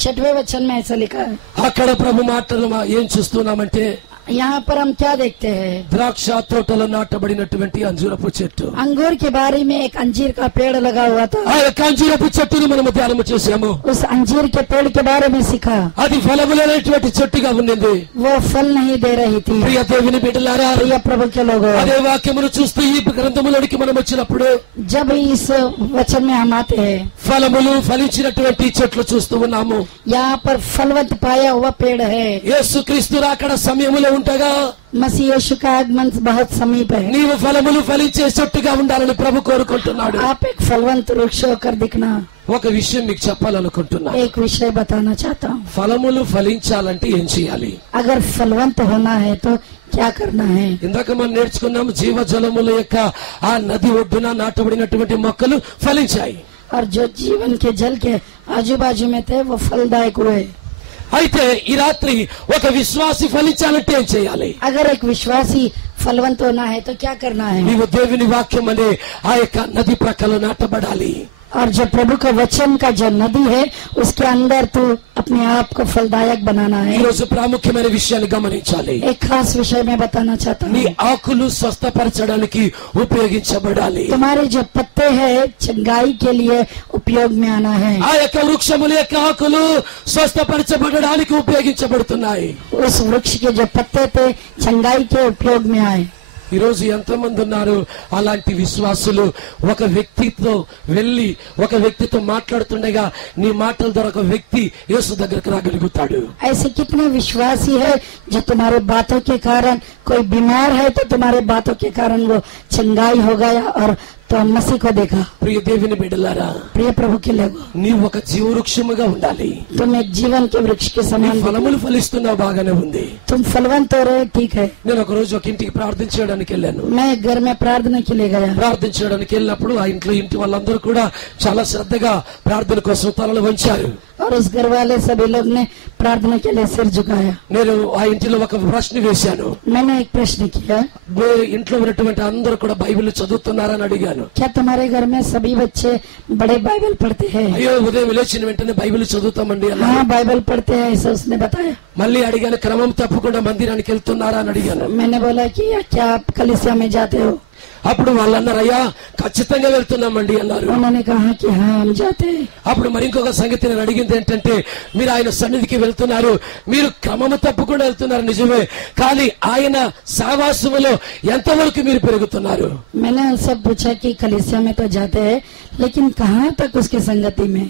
6वें वचन में ऐसा लिखा है। అక్కడ ప్రభు మాటలు ఏం చూస్తున్నామంటే, यहाँ पर हम क्या देखते हैं? ద్రాక్ష తోటలో నాటబడినటువంటి అంజూరపు చెట్టు. अंगूर की बारी में एक अंजीर का पेड़ लगा हुआ था। ఆ యొక్క అంజూరపు చెట్టును మనము ధ్యానము చేశాము. उस अंजीर के पेड़ के बारे में सीखा। అది ఫలములైనటువంటి చెట్టుగా ఉన్నది. वो फल नहीं दे रही थी। ప్రియ దేవుని బిడ్డలారా, प्रिय प्रभु के लोगों, అదే వాక్యమును చూస్తూ ఈ గ్రంథములోనికి మనం వచ్చినప్పుడు जब इस वचन में हम आते हैं, ఫలములు ఫలించినటువంటి చెట్లు చూస్తూ ఉన్నాము. यहाँ पर फलवंत पाया हुआ पेड़ है। యేసుక్రీస్తు రాకడ సమయములో ఉంటగా मसीह यीशु का आगमन बहुत समीप है। నీవు ఫలములు ఫలించే చెట్టుగా ఉండాలని ప్రభు కోరుకుంటున్నాడు. आप एक फलवंत वृक्ष होकर दिखना। ఒక విషయం మీకు చెప్పాలనుకుంటున్నా. एक विषय बताना चाहता हूँ। ఫలములు ఫలించాలంటే ఏం చేయాలి? अगर फलवंत होना है तो क्या करना है? ఇందాక మనం నేర్చుకున్నాం, జీవజలముల యొక్క ఆ నది ఒడ్డున నాటబడినటువంటి మొక్కలు ఫలించాయి. और जो जीवन के जल के आजू बाजू में थे वो फलदायक हुए। అయితే ఈ రాత్రి ఒక విశ్వాసి ఫలించాలంటే ఏం చేయాలి? अगर एक विश्वासी फलवंत होना है तो क्या करना है? నీవు దేవుని వాక్యం అనే ఆ యొక్క నది ప్రక్కలో నాటబడాలి. और जो प्रभु का वचन का जो नदी है उसके अंदर तू अपने आप को फलदायक बनाना ఈ है। రోజు ప్రాముఖ్యమైన విషయాన్ని గమనించాలి. एक खास विषय में बताना चाहता నీ हूँ। ఆకులు స్వస్థపరచడానికి ఉపయోగించబడాలి. तुम्हारे जो पत्ते हैं चंगाई के लिए उपयोग में आना है। ఆ యొక్క వృక్షముల యొక్క ఆకులు స్వస్థపరచబడడానికి ఉపయోగించబడుతున్నాయి. उस वृक्ष के जो पत्ते थे चंगाई के उपयोग में आए। ఈ రోజు ఎంతమంది ఉన్నారు అలాంటి విశ్వాసులు? ఒక వ్యక్తితో వెళ్ళి ఒక వ్యక్తితో మాట్లాడుతుండగా నీ మాటల ద్వారా ఒక వ్యక్తి యేసు దగ్గరకు రాగలుగుతాడు. ऐसे कितने विश्वासी है जो तुम्हारे बातों के कारण, कोई बीमार है तो तुम्हारे बातों के कारण वो चंगाई हो गया और तो मसीह को देखा। ప్రియ దేవుని బిడ్డలారా, प्रिय प्रभु के लोग, నీవు ఒక జీవవృక్షముగా ఉండాలి. तुम एक जीवन के वृक्ष के నీ समान, ఫలములు ఫలిస్తున్నావు, బాగానే ఉంది. तुम फलवंत हो रहे, ठीक है। నేను ఒక రోజు ఒక ఇంటికి ప్రార్థన చేయడానికి వెళ్ళాను. मैं घर में प्रार्थना के लिए गया। ప్రార్థన చేయడానికి వెళ్ళినప్పుడు ఆ ఇంటి వాళ్ళందరూ కూడా చాలా శ్రద్ధగా ప్రార్థన కోసం తలలు వంచారు. और उस घर वाले सभी लोग ने प्रार्थना के लिए सिर झुकाया। నేను ఆ ఇంటిలో ఒక ప్రశ్న వేశాను. मैंने एक प्रश्न किया, మీ ఇంట్లో ఉన్నటువంటి అందరూ కూడా బైబిల్ చదువుతున్నారని అడిగాను. क्या तुम्हारे घर में सभी बच्चे बड़े बाइबल पढ़ते हैं? అయ్యో ఉదయం లేచిన వెంటనే బైబిల్ చదువుతామండి అన్నారు. हाँ, बाइबल पढ़ते हैं, ऐसा उसने बताया। మళ్ళీ అడిగాను, క్రమం తప్పకుండా మందిరానికి వెళ్తున్నారా అని అడిగాను. मैंने बोला कि क्या आप कलीसिया में जाते हो? అప్పుడు వాళ్ళు అన్నారు, అయ్యా ఖచ్చితంగా వెళ్తున్నామండి అన్నారు. उन्होंने कहा कि हाँ हम जाते हैं। అప్పుడు మరి ఇంకొక సంగతి నేను అడిగింది ఏంటంటే, మీరు ఆయన సన్నిధికి వెళ్తున్నారు, మీరు క్రమము తప్పకుండా వెళ్తున్నారు నిజమే, కానీ ఆయన సావాసములో ఎంతవరకు మీరు పెరుగుతున్నారు? मैंने उनसे पूछा कि कलीसिया में तो जाते हैं, लेकिन कहाँ तक उसकी संगति में?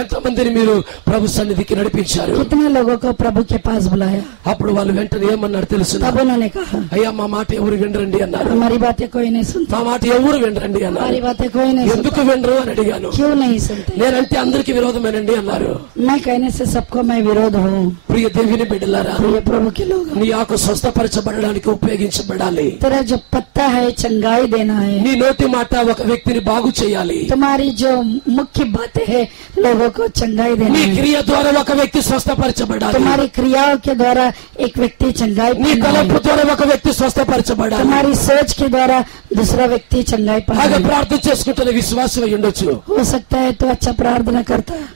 ఎంతమందిని మీరు ప్రభు సన్నిధికి నడిపించారు? कितने लोगों को प्रभु के पास बुलाया? అప్పుడు వాళ్ళు వెంటనే ఏమన్నారు తెలుసు? तब उन्होंने कहा, అయ్యా మా మాట ఎవరు వినరండి అన్నారు. हमारी बातें कोई नहीं सुनता। మా మాట ఎవరు వినరండి అన్నారు. हमारी बातें कोई नहीं ఎందుకు सुनता। వినరు అని అడిగాను. क्यों नहीं सुनते? నేనంటే అందరికి విరోధమేనండి అన్నారు. मैं कहने से सबको मैं विरोध हूँ। ప్రియ దేవుని బిడ్డలారా, प्रिय प्रभु के लोग, నీ ఆకు స్వస్థపరచబడడానికి ఉపయోగించబడాలి. तेरा जो पत्ता है चंगाई देना है। నీ నోటి మాట ఒక వ్యక్తిని బాగు చేయాలి. तुम्हारी जो मुख्य बातें है लोगों को चंगाई देना నీ है। క్రియ ద్వారా ఒక వ్యక్తి స్వస్థపరచబడాలి. तुम्हारी क्रियाओं के द्वारा एक व्यक्ति चंगाई నీ पाना తలంపు है। ద్వారా ఒక వ్యక్తి స్వస్థపరచబడాలి. तुम्हारी सोच के द्वारा दूसरा व्यक्ति चंगाई पाना బాగా है। ప్రార్థన చేసుకుంటున్న విశ్వాసం అయి ఉండొచ్చు. हो सकता है तो अच्छा प्रार्थना करता है,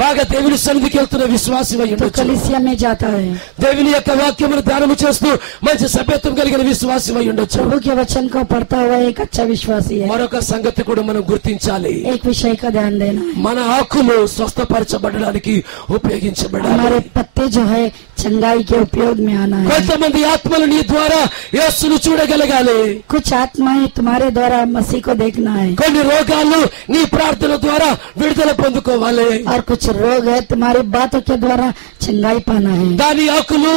బాగా దేవుని సన్నిధికి వెళ్తున్న విశ్వాసం అయి तो ఉండొచ్చు. कलीसिया में जाता है, దేవుని యొక్క వాక్యమును ధ్యానము చేస్తూ మంచి సభ్యత్వం కలిగిన విశ్వాసం అయి ఉండొచ్చు. प्रभु के वचन को पढ़ता हुआ एक अच्छा विश्वासी है। మరొక సంగతి కూడా మనం గుర్తించాలి. एक विषय का ध्यान देना है, మన ఆకులు స్వస్థపరచబడడానికి ఉపయోగించబడాలి. हमारे पत्ते जो है चंगाई के उपयोग में आना है। కొంతమంది ఆత్మలు నీ ద్వారా యేసును చూడగలగాలి. कुछ आत्माएं तुम्हारे द्वारा मसीह को देखना है, కొన్ని రోగాలు నీ ప్రార్థన ద్వారా విడుదల పొందుకోవాలి. और कुछ रोग है तुम्हारी बातों के द्वारा चंगाई पाना है। దాని ఆకులు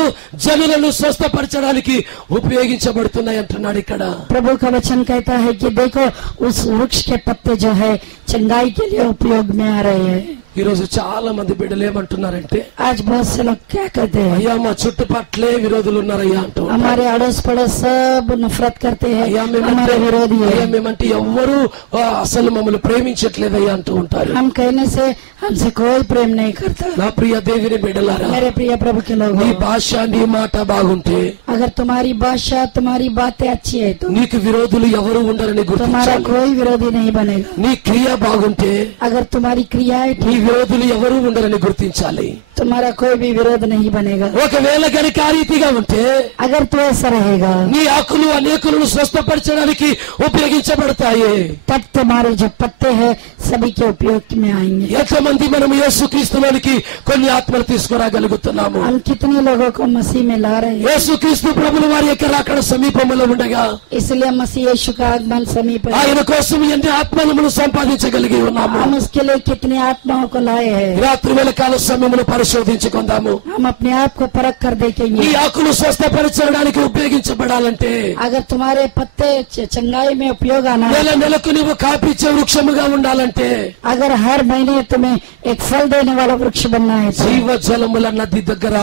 జనులను స్వస్థపరచడానికి ఉపయోగించబడుతున్నాయి అంటున్నాడు ఇక్కడ. प्रभु का वचन कहता है कि देखो उस वृक्ष के पत्ते जो है चंगाई के लिए उपयोग में आ रहे हैं। ఈ రోజు చాలా మంది బిడ్డలు ఏమంటున్నారంటే, आज बहुत से लोग क्या कहते हैं, అయ్యా మా చుట్టుపట్లే విరోధులు ఉన్నారయ్యా అంటూ ఉంటారు. हमारे अड़ोस पड़ोस सब नफरत करते हैं, అయ్యా మేమంటే हमारे विरोधी అయ్యా है। మేమంటే ఎవ్వరూ అసలు మమ్మల్ని ప్రేమించట్లేదయ్యా అంటూ ఉంటారు. हम कहने से हमसे कोई प्रेम नहीं करता। నా ప్రియ దేవుని బిడ్డలారా, मेरे प्रिय प्रभु के लोग, నీ భాష నీ మాట బాగుంటే अगर तुम्हारी भाषा तुम्हारी बातें अच्छी है तो నీకు విరోధులు ఎవరు ఉండరని तुम्हारा గుర్తించాలి. कोई विरोधी नहीं बनेगा। నీ క్రియ బాగుంటే अगर तुम्हारी क्रियाएं నీ విరోధులు ఎవరు ఉండరని గుర్తించాలి. तुम्हारा कोई भी विरोध नहीं बनेगा। ఒకవేళ గనుక ఆ రీతిగా ఉంటే अगर तू ऐसा रहेगा నీ ఆకులు అనేకులను స్వస్థపరచడానికి ఉపయోగించబడతాయి. तब तुम्हारे जो पत्ते हैं सभी के उपयोग में आएंगे। ఎంతమంది మనం యేసుక్రీస్తులోనికి కొన్ని ఆత్మలు తీసుకురాగలుగుతున్నాము? हम कितने लोगों को मसीह में ला रहे हैं। యేసుక్రీస్తు ప్రభుల వారి యొక్క రాకడ సమీపంలో ఉండగా इसलिए मसीह यीशु का आगमन समीप है। ఆయన కోసం ఎన్ని ఆత్మలను సంపాదించగలిగి ఉన్నాము? हम उसके लिए कितने आत्माओं को लाए हैं। రాత్రి వేళ కాల సమయమును పరిశోధించుకుందాము. हम अपने आप को परख कर ఈ देखेंगे। ఆకులు స్వస్థపరచడానికి ఉపయోగించబడాలంటే अगर तुम्हारे पत्ते चंगाई में उपयोग आना है, నెలకు నువ్వు కాపిచ్చే వృక్షముగా ఉండాలంటే अगर हर महीने तुम्हें एक फल देने वाला वृक्ष बनना है तो జీవ జలముల నది దగ్గర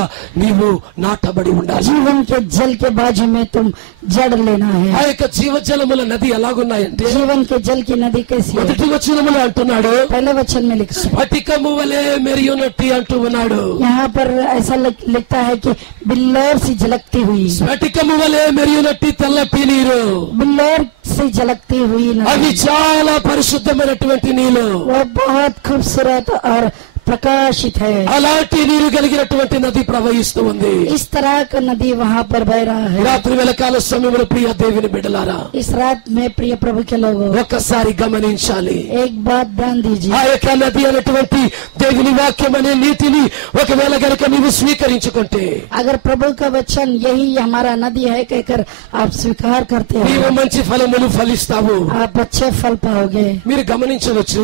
నీవు నాటబడి ఉండాలి. जीवन के जल के बाजू में तुम जड़ लेना ఆ है। యొక్క జీవ జలముల నది ఎలాగున్నాయంటే जीवन के जल की नदी कैसी है? మొదటి వచనములో అంటున్నాడు, पहले वचन में लिखा है, స్ఫటిక స్ఫటికము వలె మెరియునట్టి అంటూ ఉన్నాడు. यहाँ पर ऐसा लिखता है कि बिल्लौर सी झलकती हुई, స్ఫటికము వలె మెరియునట్టి తెల్లటి నీరు, बिल्लौर से झलकती हुई అవి नदी, చాలా పరిశుద్ధమైనటువంటి నీళ్ళు. वो बहुत खूबसूरत और प्रकाशित है। అలాంటి నీరు కలిగినటువంటి నది ప్రవహిస్తూ ఉంది. इस तरह का नदी वहाँ पर बह रहा है। రాత్రి వేళ కాల సమయంలో ప్రియ దేవుని బిడ్డలారా, इस रात में प्रिय प्रभु के लोगों, ఒక్కసారి గమనించాలి. एक बात ध्यान दीजिए। ఆ యొక్క నది అనేటువంటి దేవుని వాక్యం అనే నీటిని ఒకవేళ గనుక నీవు స్వీకరించుకుంటే, अगर प्रभु का वचन यही हमारा नदी है कहकर आप स्वीकार करते నీవు हो, మంచి ఫలములు ఫలిస్తావు. आप अच्छे फल पाओगे। మీరు గమనించవచ్చు,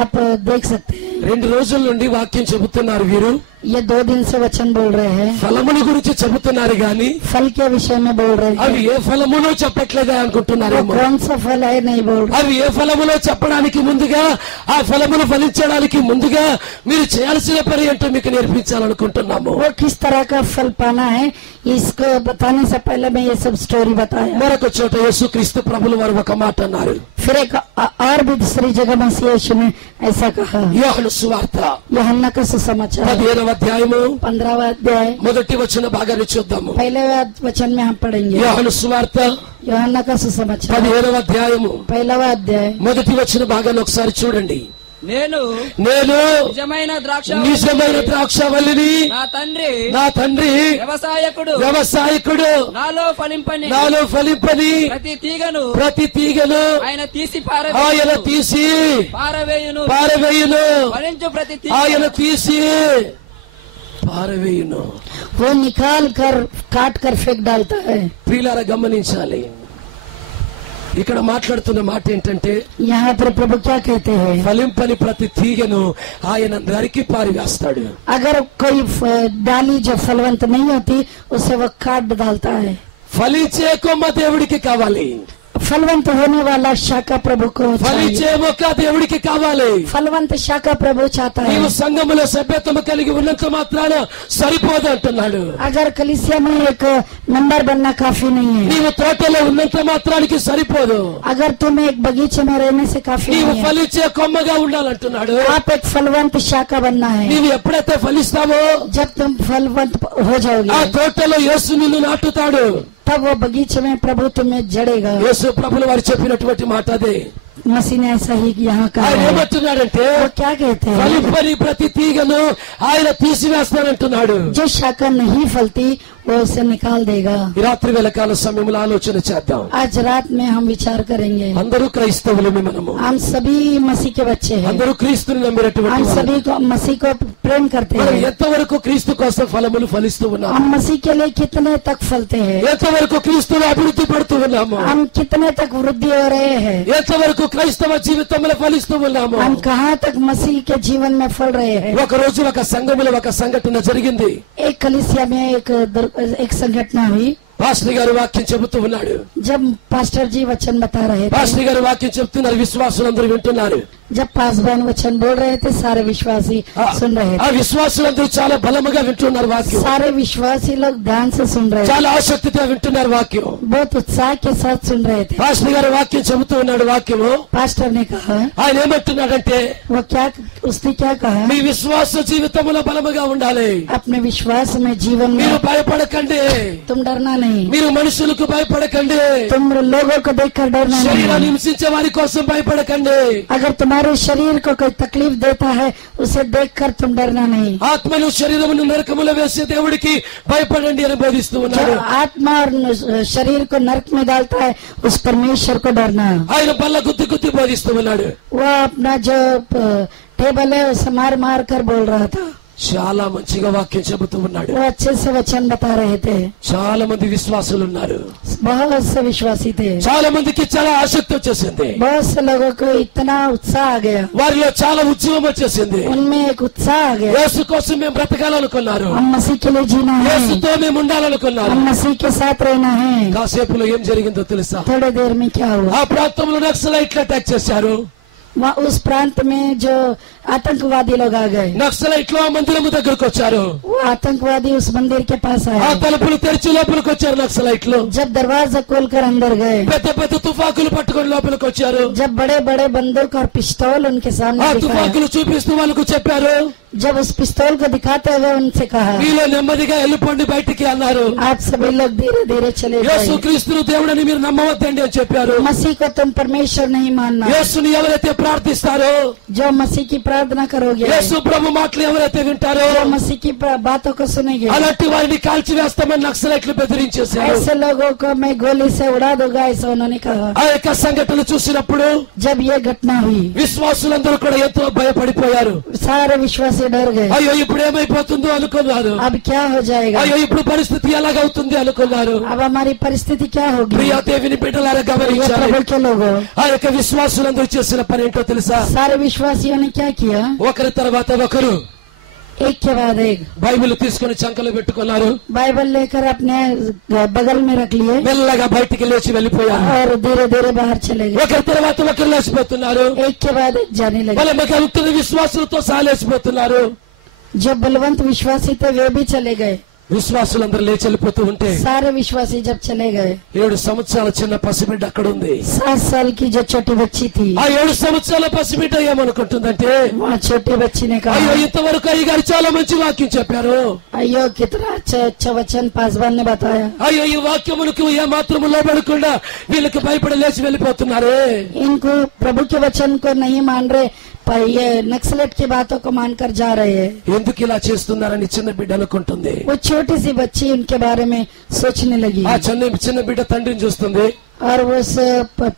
आप देख सकते हैं 2 రోజుల నుండి వాక్యం చెబుతున్నారు వీరు. ये 2 दिन से वचन बोल रहे हैं, ఫలముల గురించి చెబుతున్నారు గాని फल के विषय में बोल रहे అవి हैं। ఏ ఫలములో చెప్పట్లేదా वो అనుకుంటున్నారేమో. कौन सा फल है नहीं बोल रहे। అవి ఏ ఫలములో చెప్పడానికి ముందుగా, ఆ ఫలమును ఫలించడానికి ముందుగా మీరు చేయాల్సిన పని ఏంటో మీకు నేర్పించాలనుకుంటున్నాము. वो किस तरह का फल पाना है इसको बताने से पहले मैं ये सब स्टोरी बताया। మరొక చోట యేసుక్రీస్తు ప్రభులు వారు ఒక మాట అన్నారు. फिर एक और भी दूसरी जगह मसीह यीशु ने ऐसा कहा। యోహాను సువార్త यूहन्ना का सुसमाचार 15వ అధ్యాయము 15वां अध्याय మొదటి వచన భాగాన్ని చూద్దాము. पहले वचन में हम पढ़ेंगे। యోహాను సువార్త यूहन्ना का सुसमाचार 15వ అధ్యాయము 15वां अध्याय మొదటి వచన భాగాన్ని ఒకసారి చూడండి. నేను నేను నిజమైన ద్రాక్షవల్లిని, నా తండ్రి వ్యవసాయకుడు, నాలో ఫలింపని ప్రతి తీగను ఆయన తీసి పారవేయును ఆయన తీసి పారవేయును. वो निकाल कर काट कर फेंक डालता है। ప్రియులారా గమనించాలి, ఇక్కడ మాట్లాడుతున్న మాట ఏంటంటే, यहाँ पर प्रभु क्या कहते हैं, ఫలింపని ప్రతి తీగను ఆయన నరికి పారివేస్తాడు. अगर कोई डाली जो फलवंत नहीं होती उसे वो काट डालता है। ఫలించే కొమ్మ దేవుడికి కావాలి, फलवंत होने वाला शाखा प्रभु को चाहिए। ఫలించే మొక్క దేవుడికి కావాలి. फलवंत शाखा प्रभु चाहता है। నీవు సంఘములో సభ్యత్వము కలిగి ఉన్నంత మాత్రాన సరిపోదు అంటున్నాడు. अगर कलीसिया में एक नंबर बनना काफी नहीं है, నీవు తోటలో ఉన్నంత మాత్రానికి సరిపోదు. अगर तुम एक बगीचे में रहने से काफी నీవు नहीं है, ఫలించే కొమ్మగా ఉండాలంటున్నాడు. आप एक फलवंत शाखा बनना है। నీవు ఎప్పుడైతే ఫలిస్తావో जब तुम फलवंत हो ఆ जाओगे తోటలో యేసు నిన్ను నాటుతాడు. तब वो बगीचे में प्रभु तुम्हें जड़ेगा। యేసు ప్రభులు వారు చెప్పినటువంటి మాట అదే. मसीह ने ऐसा ही यहाँ कहा ఆయన है। ఏమంటున్నాడంటే, वो क्या कहते हैं, ఫలింపని ప్రతి తీగను ఆయన తీసివేస్తానంటున్నాడు. जो शाखा नहीं फलती वो उसे निकाल देगा। ఈ రాత్రి వేళ కాల సమయంలో ఆలోచన చేద్దాం. आज रात में हम विचार करेंगे। అందరూ క్రైస్తవులమే, మనము हम सभी मसीह के बच्चे हैं, అందరూ క్రీస్తుని నమ్మినటువంటి हम వారు. सभी को मसीह को प्रेम करते మనం हैं। ఎంతవరకు క్రీస్తు కోసం ఫలములు ఫలిస్తూ ఉన్నాము, हम मसीह के लिए कितने तक फलते हैं, ఎంతవరకు క్రీస్తుని అభివృద్ధి పడుతూ ఉన్నాము, हम कितने तक वृद्धि हो रहे हैं, ఎంతవరకు క్రైస్తవ జీవితంలో ఫలిస్తూ ఉన్నాము. हम कहाँ तक मसीह के जीवन में फल रहे हैं। ఒక రోజు ఒక సంఘములో ఒక సంఘటన జరిగింది. एक कलीसिया में एक संघटना हुई। పాస్టర్ గారు వాక్యం చెబుతూ ఉన్నాడు. जब पास्टर जी वचन बता रहे थे, పాస్టర్ గారు వాక్యం చెప్తున్నారు, విశ్వాసులందరూ వింటున్నారు. जब पासवान वचन बोल रहे थे सारे विश्वासी सुन रहे ఆ थे। విశ్వాసులందరూ చాలా బలముగా వింటున్నారు వాక్యం, सारे विश्वासी लोग ध्यान से सुन रहे थे, చాలా ఆసక్తితో వింటున్నారు వాక్యం. बहुत उत्साह के साथ सुन रहे थे। పాస్టర్ గారు వాక్యం చెబుతూ ఉన్నాడు. వాక్యము पास्टर ने कहा, ఆయన ఏమంటున్నాడంటే, उसने क्या कहा, మీ విశ్వాస జీవితంలో బలముగా ఉండాలి. अपने विश्वास में जीवन మీరు में భయపడకండి, तुम डरना नहीं, మీరు మనుషులకు భయపడకండి, तुम लोगों को देखकर डरना శరీరాన్ని नहीं। హింసించే వారి కోసం భయపడకండి, अगर तुम्हारे शरीर को कोई तकलीफ देता है उसे देखकर तुम डरना नहीं। ఆత్మను శరీరమును నరకములో వేసే దేవుడికి భయపడండి అని బోధిస్తూ जो ఉన్నాడు. आत्मा और शरीर को नरक में डालता है उस परमेश्वर को डरना। ఆయన బల్ల గుద్ది గుద్ది బోధిస్తూ ఉన్నాడు. वो अपना जो टेबल है उसे मार मार कर बोल रहा था। చాలా మంచిగా వాక్యం చెబుతూ ఉన్నాడు. वो अच्छे से वचन बता रहे थे। చాలా మంది విశ్వాసులు ఉన్నారు. बहुत से विश्वासी थे। చాలా మందికి చాలా ఆసక్తి వచ్చేసింది. बहुत से लोगों को इतना उत्साह आ गया, వారిలో చాలా ఉద్యమం వచ్చేసింది. उनमें एक उत्साह आ गया। యేసు కోసం మేము బ్రతకాలనుకున్నారు, हम मसीह के लिए जीना है, యేసుతో మేము ఉండాలనుకున్నారు. हम मसीह के साथ रहना है। కాసేపులో ఏం జరిగిందో తెలుసా? थोड़ी देर में क्या हुआ, ఆ ప్రాంతంలో నక్సలైట్లు అటాక్ చేశారు. वहाँ उस प्रांत में जो आतंकवादी लोग आ गए, నక్సలైట్లు ఆ మందిరము దగ్గరకు వచ్చారు. वो आतंकवादी उस मंदिर के पास ఆ आए। తలుపులు తెరిచి లోపలికి వచ్చారు నక్సలైట్లు. जब दरवाजा खोलकर अंदर गए, పెద్ద పెద్ద తుపాకులు పట్టుకొని లోపలికి వచ్చారు. जब बड़े बड़े बंदूक और पिस्तौल उनके ఆ सामने दिखाया, తుపాకులు చూపిస్తూ వాళ్ళకు చెప్పారు, जब उस पिस्तौल को दिखाते हुए उनसे कहा, మీలో నెమ్మదిగా వెళ్ళిపోండి బయటికి అన్నారు. आप सभी लोग धीरे धीरे चले యేసు जाइए। క్రీస్తును దేవుడని మీరు నమ్మవద్దండి అని చెప్పారు. मसीह को तुम परमेश्वर नहीं मानना। యేసుని ఎవరైతే ప్రార్థిస్తారో, जो मसीह की प्रार्थना करोगे, యేసు ప్రభు మాటలు ఎవరైతే వింటారో, जो मसीह की बातों को सुनेंगे, అలాంటి వారిని కాల్చివేస్తామని నక్సలైట్లు బెదిరించేశారు. ऐसे लोगों को मैं गोली से उड़ा दूंगा, ऐसा उन्होंने कहा। ఆ యొక్క సంఘటన చూసినప్పుడు जब ये घटना हुई, విశ్వాసులందరూ కూడా ఎంతో భయపడిపోయారు. सारे विश्वासी डर गए। అయ్యో ఇప్పుడు ఏమైపోతుందో అనుకున్నారు. अब क्या हो जाएगा, అయ్యో ఇప్పుడు పరిస్థితి ఎలాగవుతుంది అనుకున్నారు. अब हमारी परिस्थिति क्या होगी। ప్రియ దేవుని బిడ్డలారా ये గమనించాలి. प्रभु के लोगों, ఆ యొక్క విశ్వాసులందరూ చేసిన పని ఏంటో తెలుసా? सारे विश्वासियों ने क्या किया, ఒకరి తర్వాత ఒకరు एक के बाद एक బైబిల్ తీసుకుని చంకలు పెట్టుకున్నారు. बाइबल लेकर अपने बगल में रख लिए మెల్లగా బయటికి లేచి వెళ్ళిపోయారు. और धीरे धीरे बाहर चले गए। ఒకరి తర్వాత ఒకరు లేచిపోతున్నారు. एक के बाद एक जाने लगे। వాళ్ళ మగ ఉత్తర విశ్వాసులతో సహా లేచిపోతున్నారు. जो बलवंत विश्वासी थे वे भी चले गए। విశ్వాసులందరూ లేచి వెళ్ళిపోతూ ఉంటే सारे विश्वासी जब चले गए, 7 సంవత్సరాల చిన్న పసిబిడ్డ అక్కడ ఉంది. 7 साल की जो छोटी बच्ची थी, ఆ 7 సంవత్సరాల పసిబిడ్డ ఏమనుకుంటుందంటే, वहाँ छोटी बच्ची ने అయ్యో कहा, ఇంతవరకు అయ్యగారు చాలా మంచి వాక్యం చెప్పారు. अयो कितना अच्छा वचन पासवान ने बताया। అయ్యో ఈ వాక్యమునకు ఏ మాత్రము లోబడకుండా వీళ్ళకి భయపడి లేచి వెళ్ళిపోతున్నారే. इनको प्रभु के वचन को नहीं मान रहे, पर ये नक्सलेट की बातों को मानकर जा रहे हैं। ఎందుకు ఇలా చేస్తున్నారని చిన్న బిడ్డ అనుకుంటుంది. वो छोटी सी बच्ची उनके बारे में सोचने लगी ఆ చిన్న బిడ్డ తండ్రిని చూస్తుంది. और वो उस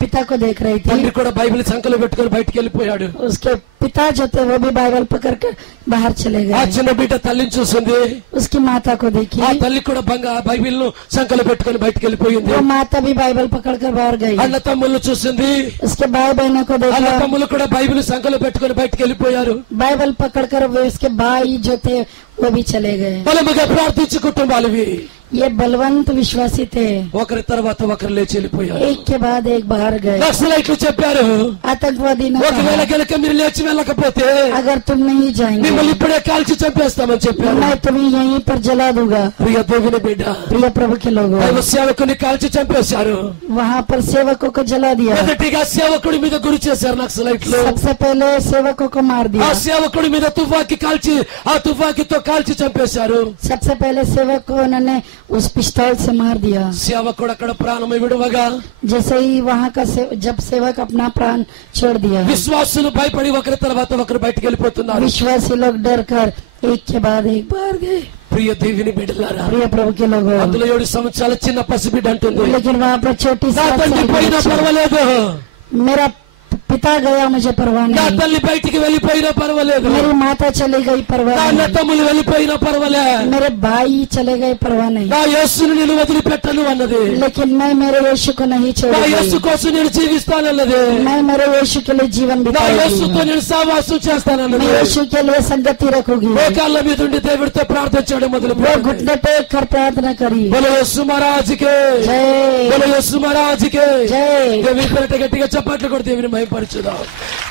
पिता को देख रही తండ్రి थी। కూడా బైబిల్ సంకలో పెట్టుకుని బయటికి వెళ్ళిపోయాడు. उसके पिता जो थे वो भी बाइबल पकड़ कर बाहर चले ఆ गए। చిన్న బిడ్డ తల్లిని చూసింది. उसकी माता को देखी, ఆ తల్లి కూడా బైబిల్ ను సంకలో పెట్టుకుని బయటికి వెళ్ళిపోయింది. वो माता भी बाइबल पकड़ कर बाहर गई। అన్న తమ్ముళ్ళు చూసింది. उसके भाई बहनों को అన్న देखा, తమ్ముళ్ళు కూడా బైబిల్ సంకలో పెట్టుకుని బయటికి వెళ్ళిపోయారు. बाइबल पकड़कर वे उसके भाई जो थे वो भी चले गए। బలముగా ప్రార్థించు కుటుంబాలవి ये बलवंत विश्वासी थे, ఒకరి తర్వాత ఒకరు లేచి వెళ్ళిపోయారు. एक के बाद एक बाहर गए। నక్సలైట్లు చెప్పారు, आतंकवादी ने ఒకవేళ कहा, గనక మీరు లేచి వెళ్ళకపోతే अगर तुम नहीं जाएंगे మిమ్మల్ని ఇప్పుడే కాల్చి చంపేస్తామని చెప్పారు. मैं तुम्हें यहीं पर जला दूंगा। ప్రియ దేవుని బిడ్డ, प्रिय प्रभु के लोगों, దైవ సేవకుని కాల్చి చంపేశారు. वहाँ पर सेवकों को जला दिया। మొదటిగా సేవకుడి మీద గురి చేశారు నక్సలైట్లు. सबसे पहले सेवकों को मार ఆ दिया। సేవకుడి మీద తుపాకీ కాల్చి ఆ తుపాకీతో కాల్చి చంపేశారు. सबसे पहले सेवक को उन्होंने उस पिस्तौल से मार दिया। సేవకుడు అక్కడ ప్రాణం విడవగా जैसे ही वहाँ का जब सेवक अपना प्राण छोड़ दिया, విశ్వాసులు భయపడి ఒకరి తర్వాత ఒకరు బయటికి వెళ్ళిపోతున్నారు. विश्वासी लोग डर कर एक के बाद एक बाहर गए। ప్రియ దేవుని బిడ్డలారా, प्रिय प्रभु के लोगों, అందులో 7 సంవత్సరాల చిన్న పసిబిడ్డ అంటుంది, लेकिन वहाँ पर छोटी నా सी తండ్రి పోయినా बच्ची, పర్వాలేదు, मेरा पिता गया मुझे परवाह నా नहीं, తల్లి బయటికి వెళ్ళిపోయినా పర్వాలేదు, मेरी माता चली गई నా परवाह అన్న नहीं, తమ్ములు వెళ్ళిపోయినా పర్వాలే, मेरे भाई चले गए परवाह नहीं, నా యేసుని నేను వదిలిపెట్టను అన్నది. लेकिन मैं मेरे यीशु को नहीं నా యేసు छोड़ूंगी। కోసం నేను జీవిస్తానన్నది. मैं मेरे यीशु के लिए जीवन నా बिताऊंगी। యేసుతో నేను సావాసం చేస్తానన్నది. मैं यीशु के लिए संगति रखूंगी। మోకాళ్ళ మీద ఉండి దేవుడితో ప్రార్థన చేయడం మొదలు वो घुटने टेक कर प्रार्थना करी। బోలో యేసు మహారాజుకే, जय బోలో యేసు మహారాజుకే. जय। దేవుని పేరిట గట్టిగా చప్పట్లు కొట్టి దేవుని మహిమపరచుదాం.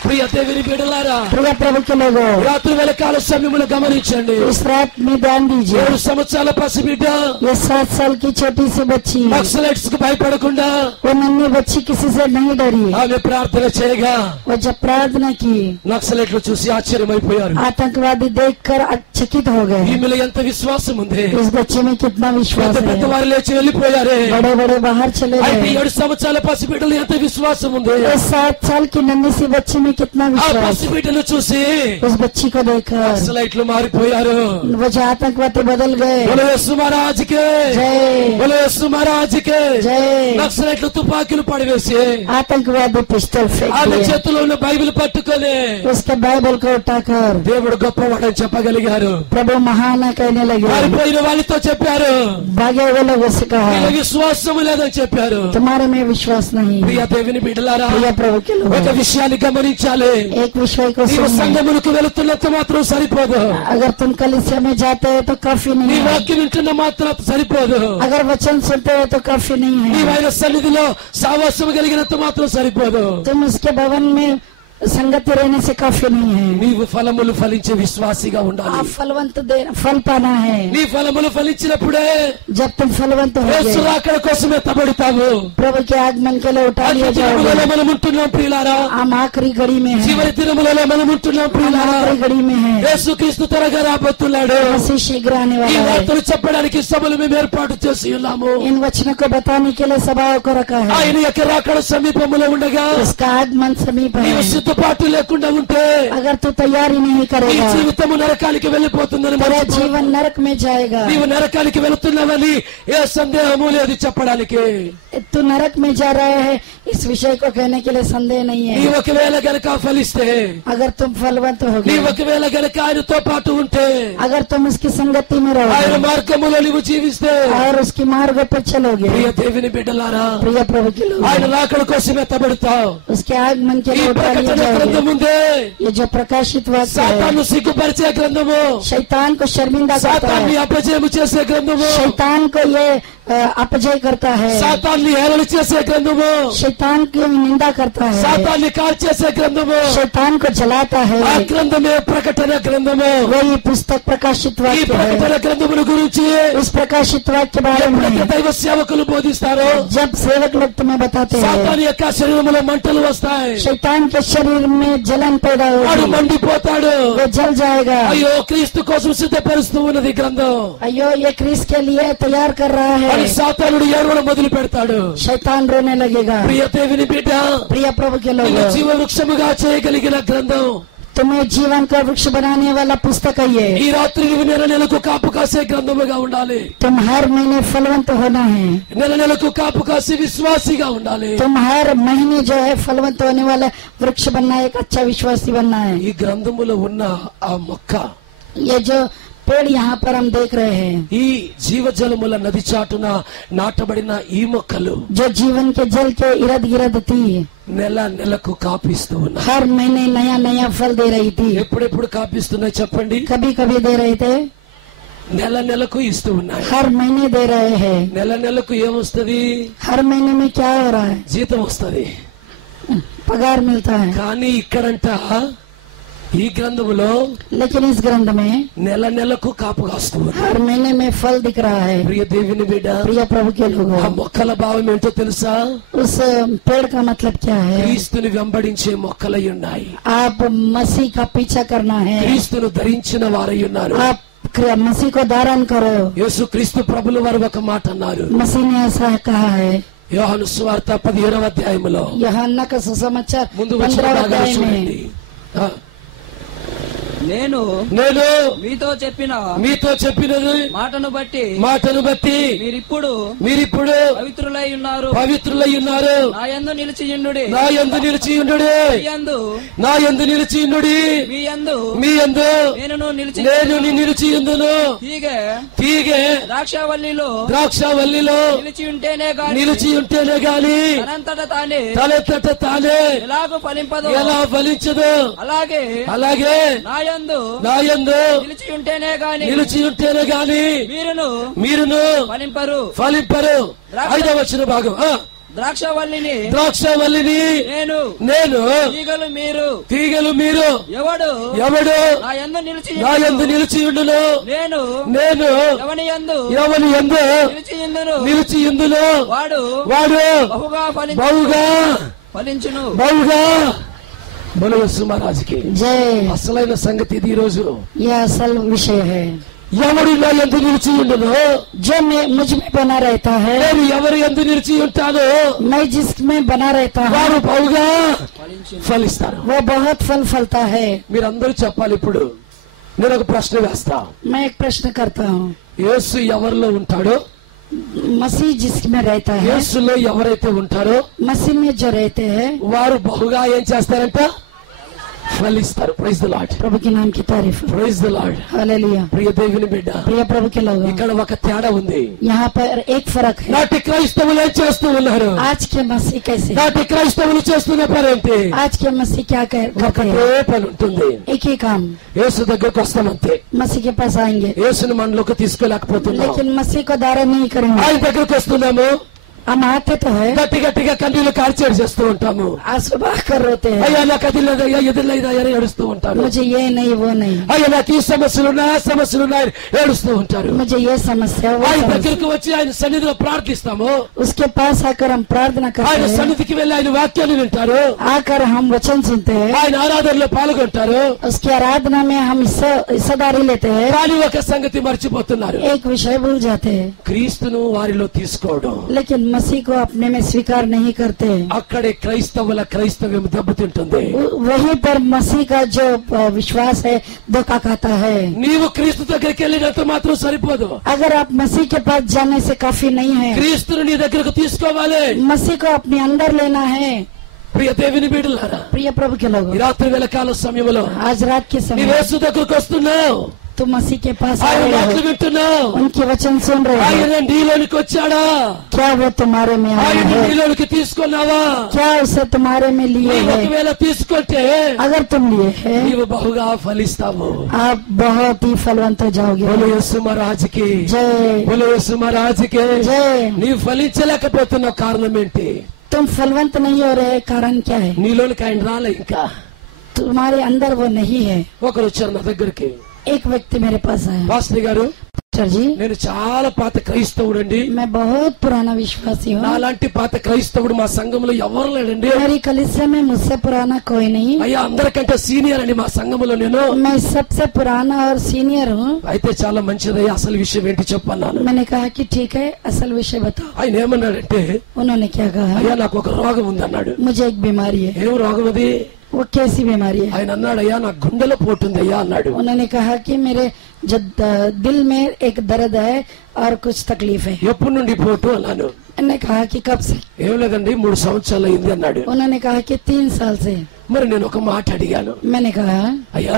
ప్రియ దేవుని బిడ్డలారా, प्रिय प्रभु के लोगों, రాత్రి వేళ కాల సమయములు గమనించండి. इस रात में ध्यान दीजिए। 7 సంవత్సరాల పసిబిడ్డ ये 7 साल की छोटी सी बच्ची, నక్సలైట్స్ కు భయపడకుండా वो नन्ही बच्ची किसी से नहीं डरी। ఆమె ప్రార్థన చేయగా वो जब प्रार्थना की, నక్సలైట్లు చూసి ఆశ్చర్యమైపోయారు. आतंकवादी देखकर चकित हो गए। ఈమెలో ఎంత విశ్వాసం ఉంది. इस बच्चे में कितना विश्वास పెద్ద పెద్ద है। వారు లేచి వెళ్ళిపోయారే, बड़े बड़े बाहर चले అయితే गए। 7 సంవత్సరాల పసిబిడ్డలు ఎంత విశ్వాసం ఉంది. ये 7 साल की नन्ही सी बच्ची में कितना ఆ विश्वास। పసిబిడ్డను చూసి उस बच्ची को देखकर నక్సలైట్లు మారిపోయారు. वो जो आतंकवादी बदल गए। బోలో యేసు మహారాజుకే, जय బోలో యేసు మహారాజుకే. जय। నక్సలైట్లు తుపాకీలు పడివేసి आतंकवादी पिस्टल फेंक ఆమె दिए। చేతిలో ఉన్న బైబిల్ పట్టుకొని उसके बाइबल को उठाकर దేవుడు గొప్పవాడని చెప్పగలిగారు. प्रभु महान है कहने लगे। పారిపోయిన వాళ్ళతో చెప్పారు, भागे हुए लोगों से कहा, వీళ్ళ విశ్వాసము లేదని చెప్పారు. तुम्हारे में विश्वास नहीं। ప్రియ దేవుని బిడ్డలారా, प्रिय प्रभु के लोग, ఒక విషయాన్ని గమనించాలి. एक विषय को నీవు सुनिए। సంఘమునకు వెళుతున్నంత మాత్రం సరిపోదు. अगर तुम कलीसिया में जाते हो तो काफी నీ नहीं है। వాక్యం వింటున్న మాత్రం సరిపోదు. अगर वचन सुनते हो तो काफी नहीं నీవు है। ఆయన సన్నిధిలో సావాసం కలిగినంత మాత్రం సరిపోదు. तुम उसके भवन में संगति रहने से काफी नहीं है। నీవు ఫలములు ఫలించే విశ్వాసిగా ఉండాలి. आप फलवंत फल पाना है। నీ ఫలములు ఫలించినప్పుడే जब तुम फलवंत हो యేసు రాకడ కోసం ఎత్తబడతావు. प्रभु के आगमन के लिए उठा लिया जाओगे। మనం ఉంటున్నాం ప్రియులారా, हम आखिरी घड़ी में हैं। చివరి దినములలో మనం ఉంటున్నాం हम ప్రియులారా. आखिरी घड़ी में हैं। యేసుక్రీస్తు త్వరగా రాబోతున్నాడు. मसीह शीघ्र आने ఈ वाला है। వార్తలు చెప్పడానికి సభలు మేము ఏర్పాటు చేసి ఉన్నాము. इन वचनों को बताने के लिए सभाओं को रखा है। ఆయన యొక్క రాకడ సమీపంలో ఉండగా उसका आगमन समीप है। నీవు సిద్ధపాటు లేకుండా ఉంటే अगर तू तैयारी नहीं నీ करेगा జీవితము నరకానికి వెళ్ళిపోతుందని तेरा మర్చిపో. जीवन नरक में जाएगा। నీవు నరకానికి వెళుతున్నావని ఏ సందేహము లేదు చెప్పడానికి. तू नरक में जा रहा है इस विषय को कहने के लिए संदेह नहीं నీ है। ఒకవేళ గనక ఫలిస్తే, अगर तुम फलवंत నీ होगे, ఒకవేళ గనక ఆయనతో పాటు ఉంటే, अगर तुम उसकी संगति में ఆయన रहोगे మార్గములో నీవు జీవిస్తే, और उसकी मार्ग पर चलोगे, ప్రియ దేవుని బిడ్డలారా, प्रिय प्रभु के लोग, ఆయన రాకడ కోసం ఎత్తబడతావు. उसके आगमन के ఈ लिए उठा लिया ప్రకటన గ్రంథం जाओगे। ఉందే, ये जो प्रकाशित वाक्य సాతాను है సిగ్గుపరిచే గ్రంథము, शैतान को शर्मिंदा करता సాతాన్ని है। అపజయము చేసే గ్రంథము, शैतान को ये अपजय करता है। సాతాన్ని హేళన చేసే గ్రంథము, शैतान की निंदा करता है। సాతాన్ని కాల్చేసే గ్రంథము. शैतान को जलाता है। ఆ గ్రంథమే ప్రకటన గ్రంథము. वही पुस्तक प्रकाशित ఈ वाक्य ప్రకటన है। గ్రంథముల గురించి उस प्रकाशित वाक्य के बारे ఎప్పుడైతే में దైవ సేవకులు బోధిస్తారో, जब सेवक लोग तुम्हें बताते हैं సాతాను యొక్క శరీరములో మంటలు వస్తాయి. शैतान के शरीर में जलन पैदा వాడు होगी, మండిపోతాడు. वो जल जाएगा। అయ్యో క్రీస్తు కోసం సిద్ధపరుస్తూ ఉన్నది గ్రంథం अयो ये क्रिस के लिए तैयार कर रहा అని है। సాతానుడు ఏడవడం మొదలు పెడతాడు. शैतान रोने लगेगा। ప్రియ దేవుని బిడ్డ, प्रिय प्रभु के నిన్ను लोग, జీవ వృక్షముగా చేయగలిగిన గ్రంథం तुम्हें जीवन का वृक्ष बनाने वाला पुस्तक है ఈ ये। రాత్రి నువ్వు నెల నెలకు కాపు కాసే గ్రంథముగా ఉండాలి. तुम हर महीने फलवंत होना है। నెల నెలకు కాపు కాసే విశ్వాసిగా ఉండాలి. तुम हर महीने जो है फलवंत होने वाला वृक्ष बनना है, एक अच्छा विश्वासी बनना है। ఈ గ్రంథములో ఉన్న ఆ మొక్క, ये जो पेड़ यहाँ पर हम देख रहे हैं, ఈ జీవజలముల నది చాటున నాటబడిన ఈ మొక్కలు जो जीवन के जल के इर्द गिर्द थी, నెల నెలకు కాపిస్తూ ఉన్నాయి. हर महीने नया नया फल दे रही थी। ఎప్పుడెప్పుడు కాపిస్తున్నాయి చెప్పండి? कभी कभी दे रहे थे, నెల నెలకు ఇస్తూ ఉన్నాయి. हर महीने दे रहे हैं। నెల నెలకు ఏమొస్తుంది? हर महीने में क्या हो रहा है? జీతం వస్తుంది. पगार मिलता है। కానీ ఇక్కడంట ఈ గ్రంథములో लेकिन इस ग्रंथ में నెల నెలకు కాపు కాస్తూ ఉంది. हर महीने में फल दिख रहा है। ప్రియ దేవుని బిడ్డ, प्रिय प्रभु के लोगों, ఆ మొక్కల భావం ఏంటో తెలుసా? उस पेड़ का मतलब क्या है? క్రీస్తుని వెంబడించే మొక్కలై ఉన్నాయి. आप मसीह का पीछा करना है। క్రీస్తును ధరించిన వారై ఉన్నారు. आप मसीह को धारण करो। యేసు క్రీస్తు ప్రభుల వారు ఒక మాట అన్నారు. मसीह ने ऐसा कहा है। యోహాను సువార్త 15వ అధ్యాయములో यूहन्ना का सुसमाचार ముందు వచ్చిన 15 భాగాలు अध्याय చూడండి. में, ఆ, నేను నేను మీతో చెప్పిన మీతో చెప్పినది మాటను బట్టి మీరిప్పుడు పవిత్రులై ఉన్నారు. పవిత్రులై ఉన్నారు. నా యందు నిలిచియుండుడి. నా యందు నిలిచియుండుడి. మీ యందు నా యందు నిలిచియుండుడి. మీ యందు మీ యందు నేను నిలిచి నేను నిలిచియుందును. తీగె ద్రాక్షవల్లిలో ద్రాక్షవల్లిలో నిలిచి ఉంటేనే గాని నిలిచి ఉంటేనే గాని తనంతట తానే తలెత్తట తానే ఎలాగో ఫలింపదు. ఎలా ఫలించదు. అలాగే అలాగే నా యందు నా యందు నిలిచి ఉంటేనే గాని నిలిచి ఉంటేనే గాని మీరును ఫలింపరు. 5వ వచన భాగం. ద్రాక్షవల్లిని నేను తీగలు మీరు ఎవడు నా యందు నా యందు నిలిచి ఉండును. నేను ఎవని యందు నిలిచి ఉందును. వాడు బహుగా ఫలించును. బలవస్సు మహారాజుకి जय। అసలైన సంగతి ఇది. ఈ రోజు यह असल विषय है। ఎవడు నా యందు నిలిచి ఉండును, जो मुझ में बना रहता है, నేను ఎవరి యందు నిలిచి ఉంటానో मैं जिसमें बना रहता हूँ, వారు బహుగా ఫలిస్తారు. वो बहुत फल फलता है। మీరందరూ చెప్పాలి. ఇప్పుడు నేను ఒక ప్రశ్న వేస్తా. मैं एक प्रश्न करता हूँ, యేసు ఎవరిలో ఉంటాడో, मसीह जिसमें रहता है, యేసులో ఎవరైతే ఉంటారో मसीह में जो रहते हैं, వారు బహుగా ఏం చేస్తారంట? ఫలిస్తారు. Praise the lord. प्रभु के नाम की तारीफ। Praise the lord. हालेलुया। ప్రియ దేవుని బిడ్డ, प्रिय प्रभु के लोग, ఇక్కడ ఒక తేడా ఉంది. यहाँ पर एक फर्क है। నాటి క్రైస్తవులు ఏం చేస్తూ ఉన్నారు? आज के मसीह कैसे, నాటి క్రైస్తవులు చేస్తున్న పని ఏంటి? आज के मसीह क्या करते ఒకటే हैं? పని ఉంటుంది. एक ही काम, యేసు దగ్గరకు వస్తామంతే. मसीह के पास आएंगे, యేసుని మనలోకి తీసుకెళ్ళకపోతున్నాం. लेकिन मसीह को धारण नहीं करेंगे। ఆయన దగ్గరకు వస్తున్నాము, हम आते तो है, గట్టి గట్టిగా కన్నీళ్లు కార్చేడు చేస్తూ ఉంటాము. आंसू बहाकर रोते हैं, అయ్యా నాకు అది లేదు, అయ్యా ఇది లేదు అని ఏడుస్తూ ఉంటారు. मुझे ये नहीं वो नहीं, అయ్యా నాకు ఈ సమస్యలు ఉన్నాయి, ఆ సమస్యలు ఉన్నాయి ఏడుస్తూ ఉంటారు. मुझे ये समस्या वो ఆయన समस्या। దగ్గరికి వచ్చి ఆయన సన్నిధిలో ప్రార్థిస్తాము. उसके पास आकर हम प्रार्थना करते ఆయన हैं, సన్నిధికి వెళ్ళి ఆయన వాక్యాన్ని వింటారు. आकर हम वचन सुनते हैं, ఆయన ఆరాధనలో పాల్గొంటారు. उसकी आराधना में हम हिस्सेदारी लेते हैं। కానీ ఒక సంగతి మర్చిపోతున్నారు, एक विषय भूल जाते हैं, క్రీస్తును వారిలో తీసుకోవడం. लेकिन मसीह को अपने में स्वीकार नहीं करते। అక్కడే క్రైస్తవుల క్రైస్తవ్యం దెబ్బతింటుంది. वहीं पर मसीह का जो विश्वास है धोखा खाता है। నీవు క్రీస్తు దగ్గరికి వెళ్ళినంత మాత్రం సరిపోదు. अगर आप मसीह के पास जाने से काफी नहीं है, క్రీస్తును నీ దగ్గరకు తీసుకోవాలి. मसीह को अपने अंदर लेना है। ప్రియ దేవుని బిడ్డలారా, प्रिय प्रभु के लोग, ఈ రాత్రి వేళ కాల సమయంలో आज रात के నీ समय యేసు దగ్గరకు వస్తున్నావు, तुम मसीह के पास ఆయన आए మాటలు हो, వింటున్నావు. उनके वचन सुन रहे हो, ఆయన నీలోనికి వచ్చాడా? क्या वो तुम्हारे में आया ఆయన है? నీలోనికి తీసుకున్నావా? क्या उसे तुम्हारे में लिए నీవు है? ఒకవేళ తీసుకుంటే अगर तुम लिए है, నీవు బహుగా ఫలిస్తావు. आप बहुत ही फलवंत हो जाओगे। బోలో యేసు మహారాజుకి, जय బోలో యేసు మహారాజుకి. जय। నీవు ఫలించలేకపోతున్న కారణం ఏంటి? तुम फलवंत नहीं हो रहे, कारण क्या है? నీలోనికి ఆయన రాలే. ఇంకా तुम्हारे अंदर वो नहीं है। ఒకరు వచ్చారు నా దగ్గరికి, एक व्यक्ति मेरे पास आया, పాస్టర్ గారు पास्टर जी నేను చాలా పాత క్రైస్తవుడండి, मैं बहुत पुराना विश्वासी हूँ, నాలాంటి పాత క్రైస్తవుడు మా సంఘంలో ఎవరు లేడండి. मेरी कलीसिया में मुझसे पुराना कोई नहीं, అయ్యా అందరికంటే సీనియర్ అండి మా సంఘంలో నేను. मैं सबसे पुराना और सीनियर हूँ। అయితే చాలా మంచిదయ్యా, అసలు విషయం ఏంటి చెప్పన్నాను. मैंने कहा कि ठीक है, असल विषय बताओ। ఆయన ఏమన్నాడంటే, उन्होंने क्या कहा? అయ్యా నాకు ఒక రోగం ఉందన్నాడు. मुझे एक बीमारी है। ఏం రోగం అది? वो कैसी बीमारी है? ఆయన అన్నాడు, అయ్యా నాకు గుండెలో పోటుంది అయ్యా అన్నాడు. उन्होंने कहा कि मेरे जो दिल में एक दर्द है और कुछ तकलीफ है। ఎప్పటి నుండి పోటు అన్నాను. मैंने कहा कि कब से? ఏం లేదండి 3 సంవత్సరాలు అయింది అన్నాడు. उन्होंने कहा कि 3 साल से। మరి నేను ఒక మాట అడిగాను, मैंने कहा అయ్యా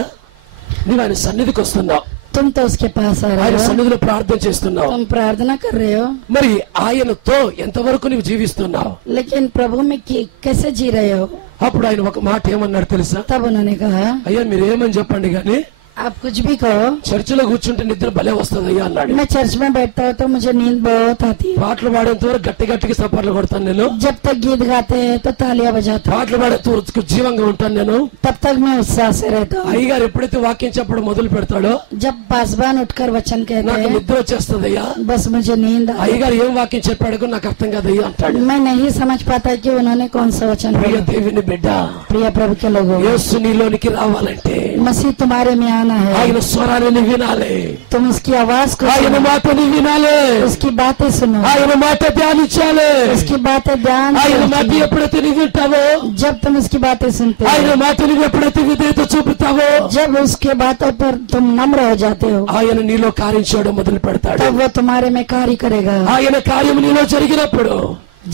నువ్వు ఆయన సన్నిధికి వస్తున్నావు, तुम तो उसके पास आ ఆయన रहे हो, సన్నిధిలో ప్రార్థన చేస్తున్నావు, तुम प्रार्थना कर रहे हो, మరి ఆయనతో ఎంతవరకు నువ్వు జీవిస్తున్నావు? लेकिन प्रभु में कैसे जी रहे हो? అప్పుడు ఆయన ఒక మాట ఏమన్నాడు తెలుసా? तब उन्होंने कहा అయ్యా మీరు ఏమని చెప్పండి గాని आप कुछ भी कहो, చర్చిలో కూర్చుంటే నిద్ర భలే వస్తుంది అయ్యా అన్నాడు. मैं चर्च में बैठता हूँ तो मुझे नींद बहुत आती है। పాటలు పాడేంత వరకు గట్టి గట్టిగా సపర్లు కొడతాను నేను. जब तक गीत गाते हैं तो तालियां बजाता हूँ, పాటలు పాడేంత వరకు జీవంగా ఉంటాను నేను. तब तक मैं उत्साह से रहता हूँ। అయ్యగారు ఎప్పుడైతే వాక్యం చెప్పడం మొదలు పెడతాడో जब पासवान उठकर वचन कहते నాకు हैं, నిద్ర వచ్చేస్తుంది అయ్యా. बस मुझे नींद आती అయ్యగారు ఏం వాక్యం చెప్పాడో నాకు అర్థం కాదయ్యా అంటాడు. है। मैं नहीं समझ पाता कि उन्होंने कौन सा वचन ప్రియ बोला। దేవుని బిడ్డ, प्रिय प्रभु के लोगों, యేసు నీలోనికి రావాలంటే मसीह तुम्हारे में आना है, ఆయన స్వరాన్ని వినాలి, तुम उसकी आवाज को ఆయన सुनो, మాటని వినాలి, उसकी बातें सुनो, ఆయన మాట ధ్యానించాలి. उसकी बातें ध्यान से ఆయన మాట सुनो। ఎప్పుడైతే నువ్వు వింటావో, जब तुम उसकी बातें सुनते ఆయన हो, మాట నువ్వు ఎప్పుడైతే విధేయత చూపుతావో, जब उसके बातों पर तुम नम्र हो जाते हो, ఆయన నీలో కార్యం చేయడం మొదలు పెడతాడు. तब वो तुम्हारे में कार्य करेगा। ఆయన కార్యం నీలో జరిగినప్పుడు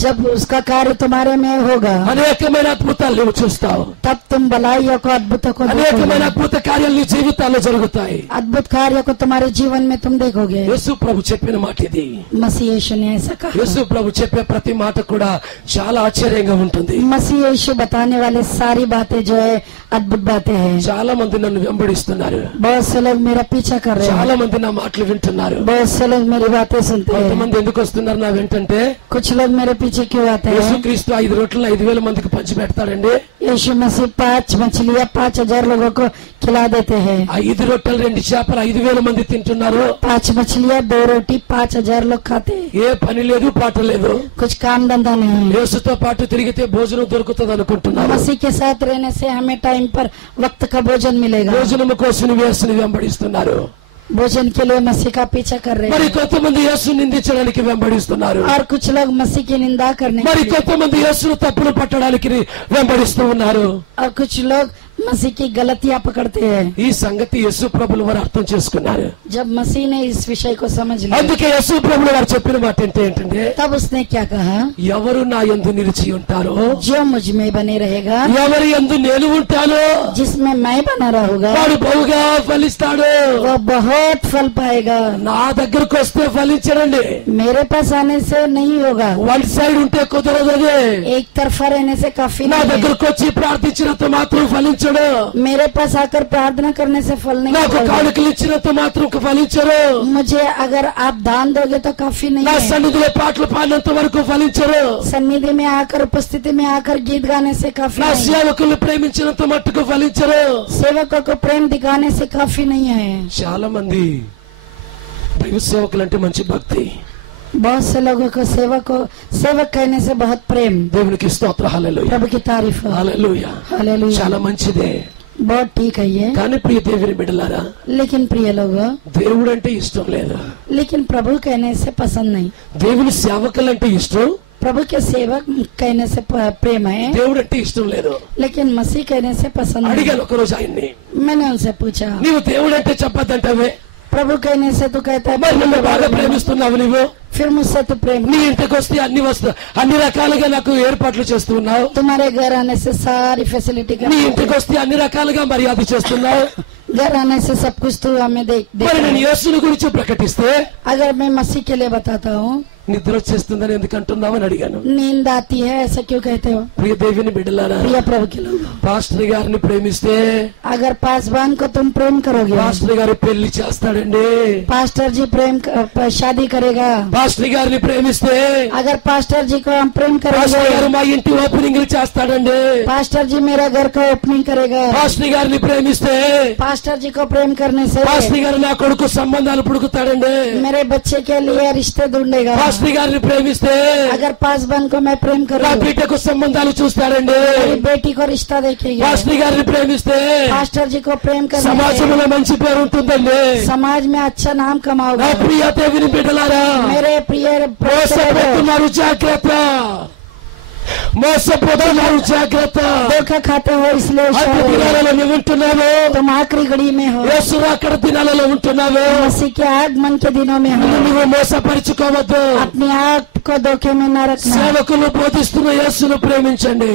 जब उसका कार्य तुम्हारे में होगा, అనేకమైన అద్భుతాలు నువ్వు చూస్తావు. तब तुम भलाइयों को अद्भुतों को అనేకమైన देखोगे, అద్భుత కార్యాలు నీ జీవితాల్లో జరుగుతాయి. अद्भुत कार्य को तुम्हारे जीवन में तुम देखोगे। యేసు ప్రభు చెప్పిన మాట ఇది. मसीह यीशु ने ऐसा कहा। యేసు ప్రభు చెప్పే ప్రతి మాట కూడా చాలా ఆశ్చర్యంగా ఉంటుంది. मसीह यीशु बताने वाले सारी बातें जो है अद्भुत बातें हैं। చాలా మంది నన్ను వెంబడిస్తున్నారు, बहुत से लोग मेरा पीछा कर रहे చాలా हैं, మంది నా మాటలు వింటున్నారు. बहुत से लोग मेरी बातें सुनते हैं। కొంతమంది ఎందుకు వస్తున్నారు నా వెంటంటే, कुछ लोग मेरे पीछे क्यों आते हैं? యేసుక్రీస్తు 5 రొట్టెలు 5,000 మందికి పంచి పెడతాడండి. यीशु मसीह 5 मछलियाँ 5,000 लोगों को खिला देते हैं। 5 రొట్టెలు 2 చేపలు 5,000 మంది తింటున్నారు. 5 मछलियाँ 2 रोटी 5,000 लोग खाते हैं। ఏ పని లేదు, పాట లేదు. कुछ काम धंधा नहीं। యేసుతో పాటు తిరిగితే భోజనం దొరుకుతుంది అనుకుంటున్నారు. मसीह के साथ रहने से हमें टाइम पर वक्त का भोजन मिलेगा। భోజనం కోసం యేసుని వెంబడిస్తున్నారు. भोजन के लिए मसीह का पीछा कर रहे మరి हैं, కొంతమంది యేసుని నిందించడానికి వెంబడిస్తున్నారు. और कुछ लोग मसीह की निंदा करने మరి के लिए, కొంతమంది యేసును తప్పులు పట్టడానికి వెంబడిస్తూ ఉన్నారు. और कुछ लोग मसीह की गलतियां पकड़ते हैं। ఈ సంగతి యేసు ప్రభులు వారు అర్థం చేసుకున్నారు. जब मसीह ने इस विषय को समझ लिया, అందుకే యేసు ప్రభులు వారు చెప్పిన మాట ఏంటంటే, तब उसने क्या कहा? ఎవరు నా యందు నిలిచి ఉంటారో, जो मुझ में बने रहेगा, ఎవరి యందు నేను ఉంటానో जिसमें मैं बना रहूंगा, వాడు బహుగా ఫలిస్తాడు. वो बहुत फल पाएगा। నా దగ్గరకు వస్తే ఫలించడండి. मेरे पास आने से नहीं होगा, వన్ సైడ్ ఉంటే కుదరదు. एक तरफा रहने से काफी నా नहीं है। దగ్గరకు వచ్చి ప్రార్థించినంత మాత్రం ఫలించదు. ఫలించడు. मेरे पास आकर प्रार्थना करने से फल नहीं నాకు होगा। కానుకలు ఇచ్చినంత మాత్రం ఫలించరు. मुझे अगर आप दान दोगे तो काफी नहीं నా है। సన్నిధిలో పాటలు పాడినంత వరకు ఫలించరు. सन्निधि में आकर उपस्थिति में आकर गीत गाने से काफी నా नहीं है। సేవకులు ప్రేమించినంత మట్టుకు ఫలించరు. सेवकों को प्रेम दिखाने से काफी नहीं है। చాలా మంది దైవ సేవకులు అంటే మంచి భక్తి. बहुत से लोगों को सेवक कहने से बहुत प्रेम। దేవునికి స్తోత్ర. హల్లెలూయా प्रभु की तारीफ हो। హల్లెలూయా. हालेलुया। చాలా మంచిదే. बहुत ठीक है ये। కానీ ప్రియ దేవుని బిడ్డలారా, लेकिन प्रिय लोगों, దేవుడు అంటే ఇష్టం లేదు. लेकिन प्रभु कहने से पसंद नहीं। దేవుని సేవకులు అంటే ఇష్టం, प्रभु के सेवक कहने से प्रेम है, దేవుడు అంటే ఇష్టం లేదు. लेकिन मसीह कहने से पसंद नहीं। అడిగాను ఒకరోజు ఆయన్ని, मैंने उनसे पूछा, నీవు దేవుడు అంటే చెప్పద్దంటావే, प्रभु कहने से तू कहता మరి है నన్ను బాగా ప్రేమిస్తున్నావు నువ్వు, फिर मुझसे तू प्रेम। నీ ఇంటికి వస్తే అన్ని రకాలుగా నాకు ఏర్పాట్లు చేస్తున్నావు, तुम्हारे घर आने से सारी फैसिलिटी నీ ఇంటికి వస్తే అన్ని రకాలుగా మర్యాద చేస్తున్నావు, घर आने से सब कुछ तू हमें మరి నేను देख। యేసుని గురించి ప్రకటిస్తే अगर मैं मसीह के लिए बताता हूँ నిద్ర వచ్చేస్తుందని ఎందుకు అంటున్నావు అని అడిగాను. नींद आती है, ऐसा क्यों कहते हो? ప్రియ దేవుని బిడ్డలారా, प्रिय प्रभु के लोग, పాస్టర్ గారిని ప్రేమిస్తే अगर पासवान को तुम प्रेम करोगे, పాస్టర్ గారి పెళ్లి చేస్తాడండి. पास्टर जी शादी करेगा। పాస్టర్ గారిని ప్రేమిస్తే अगर पास्टर जी को हम प्रेम పాస్టర్ గారు करेंगे, మా ఇంటి ఓపెనింగ్ చేస్తాడండి. पास्टर जी मेरा घर का ओपनिंग करेगा। పాస్టర్ గారిని ప్రేమిస్తే पास्टर जी को प्रेम करने से పాస్టర్ గారు నా కొడుకు సంబంధాలు పుడుకుతాడండి. मेरे बच्चे के लिए रिश्ते ढूंढेगा। పాస్టర్ గారిని ప్రేమిస్తే अगर पासवान को मैं प्रेम నా करूँ, బిడ్డకు సంబంధాలు చూస్తాడండి. मेरी बेटी को रिश्ता देखेगी। పాస్టర్ గారిని ప్రేమిస్తే पास्टर जी को प्रेम करने से సమాజంలో మంచి పేరు ఉంటుందండి. समाज में अच्छा नाम నా कमाओगे। ప్రియ దేవుని బిడ్డలారా, मेरे प्रिय మోసపోతున్నారు జాగ్రత్త, మోసపోతున్నారు జాగ్రత్త. धोखा खाते हो इसलिए అతి शायद దినాలలో నువ్వు ఉంటున్నావు, तुम आखिरी घड़ी में हो, యేసు రాకడ దినాలలో ఉంటున్నావు. मसीह के आगमन के दिनों में हो। నువ్వు మోసపరుచుకోవద్దు. अपने आप को धोखे में न रखना। సేవకులు బోధిస్తున్న యేసును ప్రేమించండి.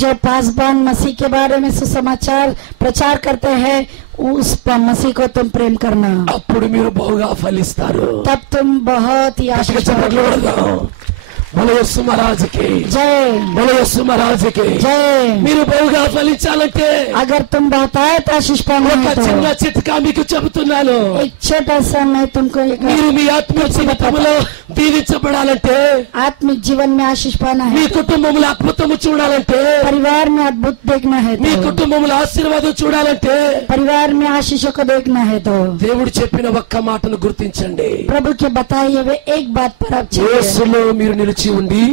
जो पासवान मसीह के बारे में सुसमाचार प्रचार करते हैं, उस मसीह को तुम प्रेम करना, అప్పుడు మీరు బహుగా ఫలిస్తారు. तब तुम बहुत ही గట్టిగా आशीष చప్పట్లు पाओगे। కొడదాం. బల యేసు మహారాజుకి, जय బల యేసు మహారాజుకి. जय। మీరు బహుగా ఫలించాలంటే अगर तुम बहुत आशीष पाना ఒక है చిన్న तो చిట్కా మీకు చెబుతున్నాను. एक छोटा सा मैं तुमको మీరు एक మీ ఆత్మీయ జీవితంలో దీవించబడాలంటే, आत्मिक जीवन में आशीष पाना మీ है, కుటుంబంలో అద్భుతము చూడాలంటే, परिवार में अद्भुत देखना है మీ तो, కుటుంబంలో ఆశీర్వాదం చూడాలంటే परिवार में आशीषों को देखना है तो దేవుడు చెప్పిన ఒక్క మాటను గుర్తించండి. प्रभु के बताए हुए एक बात पर आप चलिए। యేసులో మీరు నిలిచి ఉండి,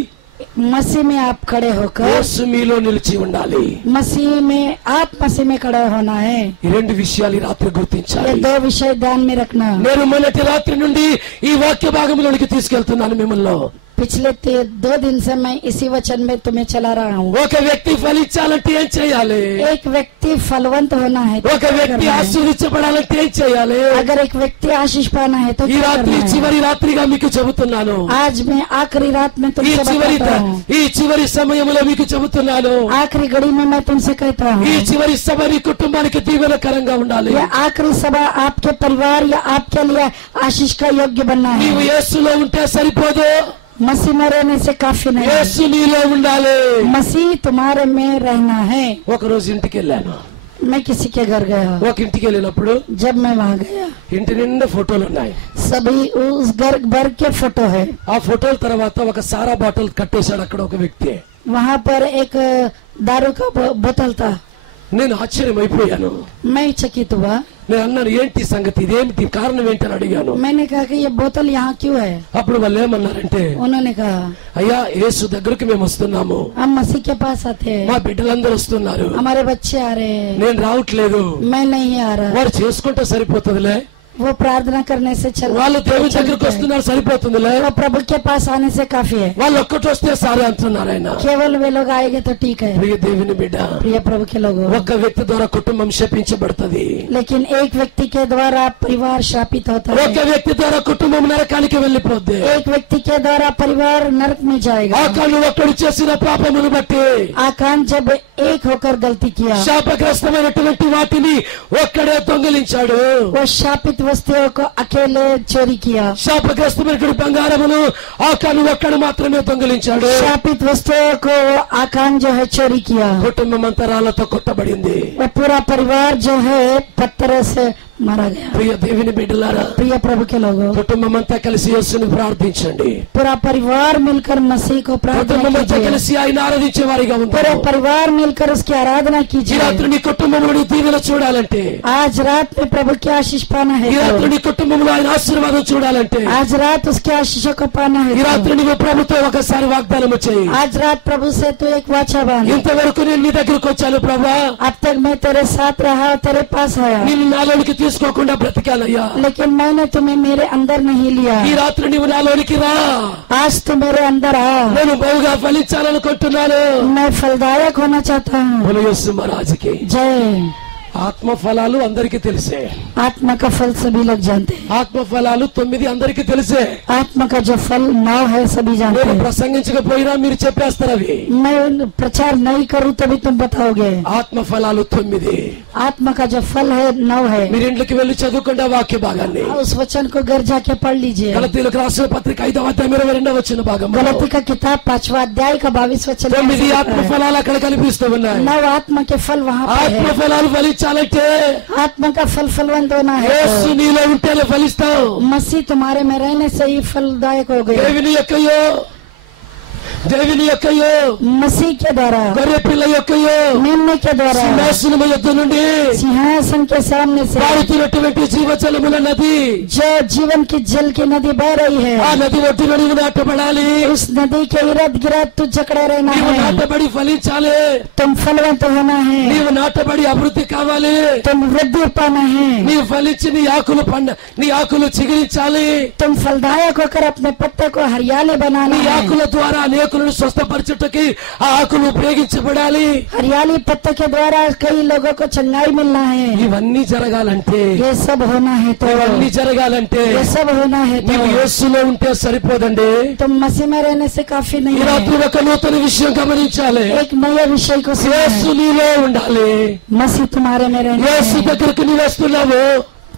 मसीह में आप खड़े होकर, యేసు మీలో నిలిచి ఉండాలి. मसीह में आप मसीह में खड़ा होना है। ఈ రెండు విషయాలు ఈ రాత్రి ये గుర్తించాలి. दो विषय ध्यान में रखना। నేను మొన్నటి రాత్రి నుండి ఈ వాక్య భాగంలోనికి తీసుకెళ్తున్నాను మిమ్మల్ని. पिछले 2 दिन से मैं इसी वचन में तुम्हें चला रहा हूँ। ఒక వ్యక్తి ఫలించాలంటే ఏం చేయాలి? एक व्यक्ति फलवंत होना है तो ఒక क्या వ్యక్తి करना है? ఆశీర్వించబడాలంటే ఏం చేయాలి? अगर एक व्यक्ति आशीष पाना है तो ఈ क्या రాత్రి करना है? చివరి రాత్రిగా మీకు చెబుతున్నాను. आज मैं आखिरी रात में ఈ तुमसे बताता हूँ, చివరి సమయంలో మీకు చెబుతున్నాను. आखिरी घड़ी में मैं तुमसे कहता ఈ हूँ, చివరి సభ నీ కుటుంబానికి దీవెనకరంగా ఉండాలి. यह आखिरी सभा आपके परिवार या आपके लिए आशीष का योग्य बनना నీవు है। యేసులో ఉంటే సరిపోదు, मसीह में रहने से काफी नहीं, యేసు నీలో ఉండాలి. मसीह तुम्हारे में रहना है। ఒక రోజు ఇంటికి వెళ్ళాను. मैं किसी के घर गया, ఒక ఇంటికి వెళ్ళినప్పుడు जब मैं वहाँ गया, ఇంటి నిండా ఫోటోలు ఉన్నాయి. सभी उस घर भर के फोटो है। ఆ ఫోటోల తర్వాత ఒక సారా బాటిల్ కట్టేశాడు అక్కడ ఒక వ్యక్తి. वहाँ पर एक दारू का बोतल था। నేను ఆశ్చర్యమైపోయాను. मैं चकित हुआ। నేను అన్నాను, ఏంటి సంగతి, ఇదేమిటి, కారణం ఏంటని అడిగాను. मैंने कहा कि ये बोतल यहाँ क्यों है? అప్పుడు వాళ్ళు ఏమన్నారంటే, उन्होंने कहा అయ్యా యేసు దగ్గరికి మేము వస్తున్నాము, हम मसीह के पास आते మా हैं, బిడ్డలందరూ వస్తున్నారు, हमारे बच्चे आ रहे हैं, నేను రావట్లేదు, मैं नहीं आ रहा। వారు చేసుకుంటే సరిపోతుందిలే, वो प्रार्थना करने से వాళ్ళు దేవుని దగ్గరికి चलते हैं। వస్తున్నారు సరిపోతుందిలే, वो प्रभु के पास आने से काफी है, వాళ్ళు ఒక్కటి వస్తే సారే అంటున్నారు ఆయన. केवल वे लोग आएंगे तो ठीक है। ప్రియ దేవుని బిడ్డ, प्रिय प्रभु के लोगों, ఒక్క వ్యక్తి ద్వారా కుటుంబం శపించబడుతుంది. लेकिन एक व्यक्ति के द्वारा परिवार शापित होता ఒక్క है, వ్యక్తి ద్వారా కుటుంబం నరకానికి వెళ్ళిపోద్ది. एक व्यक्ति के द्वारा परिवार नरक में जाएगा। ఆకాను ఒక్కడు చేసిన పాపమును బట్టి आकान जब एक होकर गलती किया, శాపగ్రస్తమైనటువంటి వాటిని ఒక్కడే దొంగిలించాడు. वो शापित वस्तुओं को अकेले चोरी किया। శాపగ్రస్తమైన బంగారమును ఆకాను ఒక్కడు మాత్రమే దొంగిలించాడు। शापित वस्तुओं को आकान जो है चोरी किया। కుటుంబం అంతా రాళ్లతో కొట్టబడింది। वो पूरा परिवार जो है पत्थर से मारा गया। ప్రియ దేవుని బిడ్డలారా, प्रिय प्रभु के लोगों, కుటుంబం అంతా కలిసి యేసుని ప్రార్థించండి। पूरा परिवार मिलकर मसीह को प्रार्थना కుటుంబం అంతా कीजिए। కలిసి ఆయన ఆరాధించే వారిగా पूरा ఉంటారు। परिवार मिलकर उसकी आराधना ఈ कीजिए। రాత్రి నీ కుటుంబంలో దీవెన చూడాలంటే, आज रात में प्रभु की आशीष पाना है ఈ రాత్రి तो, నీ కుటుంబంలో ఆయన ఆశీర్వాదం చూడాలంటే, आज रात उसके आशीषों को पाना है ఈ तो, రాత్రి నువ్వు ప్రభుతో ఒకసారి వాగ్దానం చేయి। आज रात प्रभु से तू एक वाचा बांध। ఇంతవరకు నేను నీ దగ్గరకు వచ్చాను ప్రభా, अब तक मैं तेरे साथ रहा, तेरे पास आया, నిన్ను నాలోనికి తీసుకోకుండా బ్రతికానయ్యా। लेकिन मैंने तुम्हें मेरे अंदर नहीं लिया। ఈ రాత్రి నువ్వు నాలోనికి రా, आज तू मेरे अंदर आ। నేను బహుగా ఫలించాలనుకుంటున్నాను। मैं फलदायक होना चाहता हूँ। బోలో యేసు మహారాజుకి जय। ఆత్మ ఫలాలు అందరికీ తెలిసే, आत्मा का फल सभी लोग जानते हैं। ఆత్మ ఫలాలు 9 అందరికీ తెలిసే। आत्मा का जो फल 9 है सभी जानते నేను हैं। ప్రసంగించకపోయినా మీరు చెప్పేస్తారు అవి। मैं प्रचार नहीं करूँ तभी तुम बताओगे। ఆత్మ ఫలాలు 9। आत्मा का जो फल है 9 है। మీరు ఇంట్లోకి వెళ్ళి చదువుకుంటే వాక్య భాగాన్ని उस वचन को घर जाके पढ़ लीजिए। గలతీయులకు రాసిన పత్రిక 5వ అధ్యాయం 22వ వచన భాగం। गलती का किताब 5वां अध्याय का 22 वचन 9 ఆత్మ ఫలాలు అక్కడ కనిపిస్తూ ఉన్నాయి। 9 आत्मा के फल वहाँ पे ఆత్మ है। ఫలాలు ఫలించాలంటే आत्मा का फल फलवंत होना है యేసు तो, నీలో ఉంటేనే ఫలిస్తావు। मसीह तुम्हारे में रहने से ही फलदायक हो गए। దేవుని యొక్కయో मसीह के द्वारा, గొర్రె పిల్ల యొక్కయో मेमने के द्वारा, సింహాసనము యొద్ద నుండి सिंहासन के सामने से పారుతున్నటువంటి జీవజలముల నది, जो जीवन की जल की नदी बह रही है, ఆ నది ఒడ్డున నీవు నాటబడాలి। उस नदी के इर्द गिर्द तू जकड़े रहना నీవు है। నాటబడి ఫలించాలి। तुम फलवंत होना है, నీవు నాటబడి అభివృద్ధి కావాలి। तुम वृद्धि पाना है, నీవు ఫలించి నీ ఆకులు చిగురించాలి। तुम फलदायक होकर अपने पत्ते को हरियाली बनाना నీ है। ఆకుల ద్వారా అనేకులను స్వస్థపరచుటకి ఆ ఆకులు ఉపయోగించబడాలి। हरियाली पत्ते के द्वारा कई लोगों को चंगाई मिलना है। ఇవన్నీ జరగాలంటే ये सब होना है तो, ఇవన్నీ జరగాలంటే ये सब होना है तो, నీవు యేసులో ఉంటే సరిపోదండి। तुम मसीह में रहने से काफी नहीं ఈ है। రాత్రి ఒక నూతన విషయం గమనించాలి। एक नए विषय को सुना యేసు है। నీలో ఉండాలి। मसीह तुम्हारे में रहना యేసు है। దగ్గరికి నీవు వస్తున్నావు,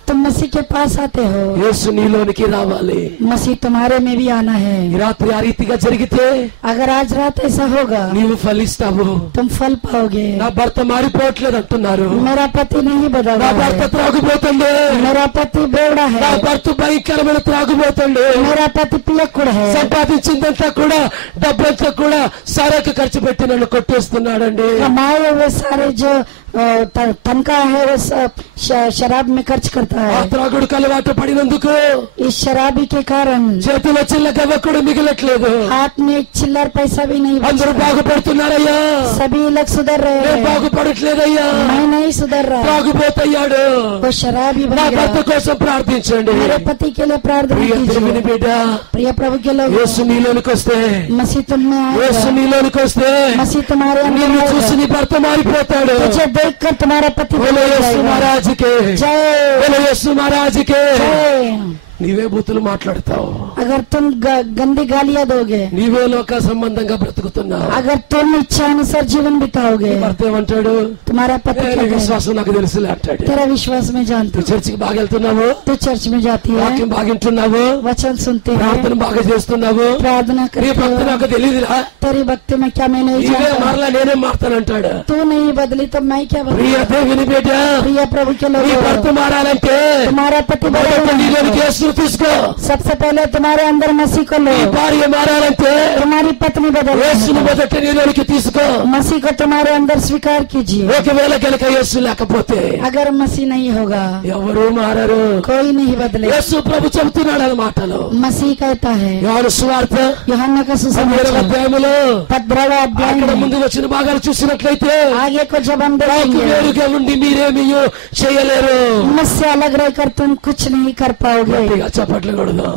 तुम मसीह के पास आते हो, యేసు నీలోనికి రావాలి। मसीह तुम्हारे में भी आना ఈ है। రాత్రి ఆ రీతిగా జరిగితే अगर आज रात ऐसा होगा నీవు ఫలిస్తావు। तुम फल पाओगे। నా భర్త మారిపోవట్లేదు అంటున్నారు, मेरा पति नहीं बदल నా रहा భర్త है, త్రాగుబోతుండే, मेरा पति बेवड़ा నా है, భర్త భయంకరమైన త్రాగుబోతుండే, मेरा पति पियक्कुड़ है, సంపాదించిందంతా కూడా డబ్బంతా కూడా సారాకు ఖర్చు పెట్టి నన్ను కొట్టేస్తున్నాడండి। कमाए हुए सारे जो तनख्वाह है वो सब शराब में खर्च करता ఆ है। త్రాగుడుకు అలవాటు పడినందుకు इस शराबी के कारण చేతిలో చిల్ల గవ్వ కూడా మిగలట్లేదు। हाथ में एक चिल्लर पैसा भी नहीं అందరూ बचता। బాగుపడుతున్నారయ్యా, सभी लोग सुधर रहे నేను हैं, బాగుపడట్లేదయ్యా। मैं नहीं सुधर रहा। త్రాగుబోతయ్యాడు। वो शराबी నా बन భర్త गया। కోసం ప్రార్థించండి। मेरे पति के लिए प्रार्थना ప్రియ దేవుని कीजिए। బిడ్డ, प्रिय प्रभु के लोग, యేసు నీలోనికి వస్తే, मसीह तुम में యేసు आएगा, నీలోనికి వస్తే मसीह तुम्हारे अंदर నిన్ను చూసి आएगा। నీ భర్త మారిపోతాడు। तुझे देखकर तुम्हारा पति బోలో बदल యేసు जाएगा। మహారాజుకే, जय బోలో యేసు మహారాజుకే। जय। నీవే బూతులు మాట్లాడతావు, अगर तुम गंदी गालियां दोगे, నీవే లోక సంబంధంగా బ్రతుకుతున్నావు। अगर तुम इच्छा अनुसार जीवन बिताओगे, భర్త ఏమంటాడు? तुम्हारा पति "ఏ, क्या నీ कहेगा? విశ్వాసం నాకు తెలుసులే అంటాడు। तेरा विश्वास में जानती నువ్వు చర్చికి బాగా వెళ్తున్నావు, तू चर्च में जाती है, వాక్యం బాగా వింటున్నావు, वचन सुनती है, ప్రార్థన బాగా చేస్తున్నావు, प्रार्थना నీ करती భక్తి हो, నాకు తెలియదురా, तेरी भक्ति में क्या मैं नहीं ఇవే जानता। మరలా నేనే మారుతానంటాడు। तू नहीं बदली तो मैं क्या ప్రియ बदलूं? దేవుని బిడ్డ, प्रिय प्रभु के నీ భర్త लोग, మారాలంటే तुम्हारा पति మొదట बदलना నీలోనికి है। యేసును తీసుకో। सबसे पहले तुम्हारे अंदर मसीह को लो, నీ భార్య మారాలంటే तुम्हारी पत्नी बदलना యేసును है। మొదట నీలోనికి తీసుకో। मसीह को तुम्हारे अंदर स्वीकार कीजिए। ఒకవేళ కనుక యేసు లేకపోతే अगर मसीह नहीं होगा ఎవరు మారరు। कोई नहीं बदले। యేసు ప్రభు చెబుతున్నాడు ఆ మాటలు। मसीह कहता है, యోహాను సువార్త यूहन्ना का 17వ सुसमाचार అధ్యాయములో 15वां अध्याय అక్కడ में ముందు వచ్చిన భాగాలు చూసినట్లయితే, आगे को जब हम నాకు देखेंगे, వేరుగా ఉండి మీరేమీ చేయలేరు। मुझसे अलग रहकर तुम कुछ नहीं कर पाओगे। గట్టిగా చప్పట్లు కొడదాం।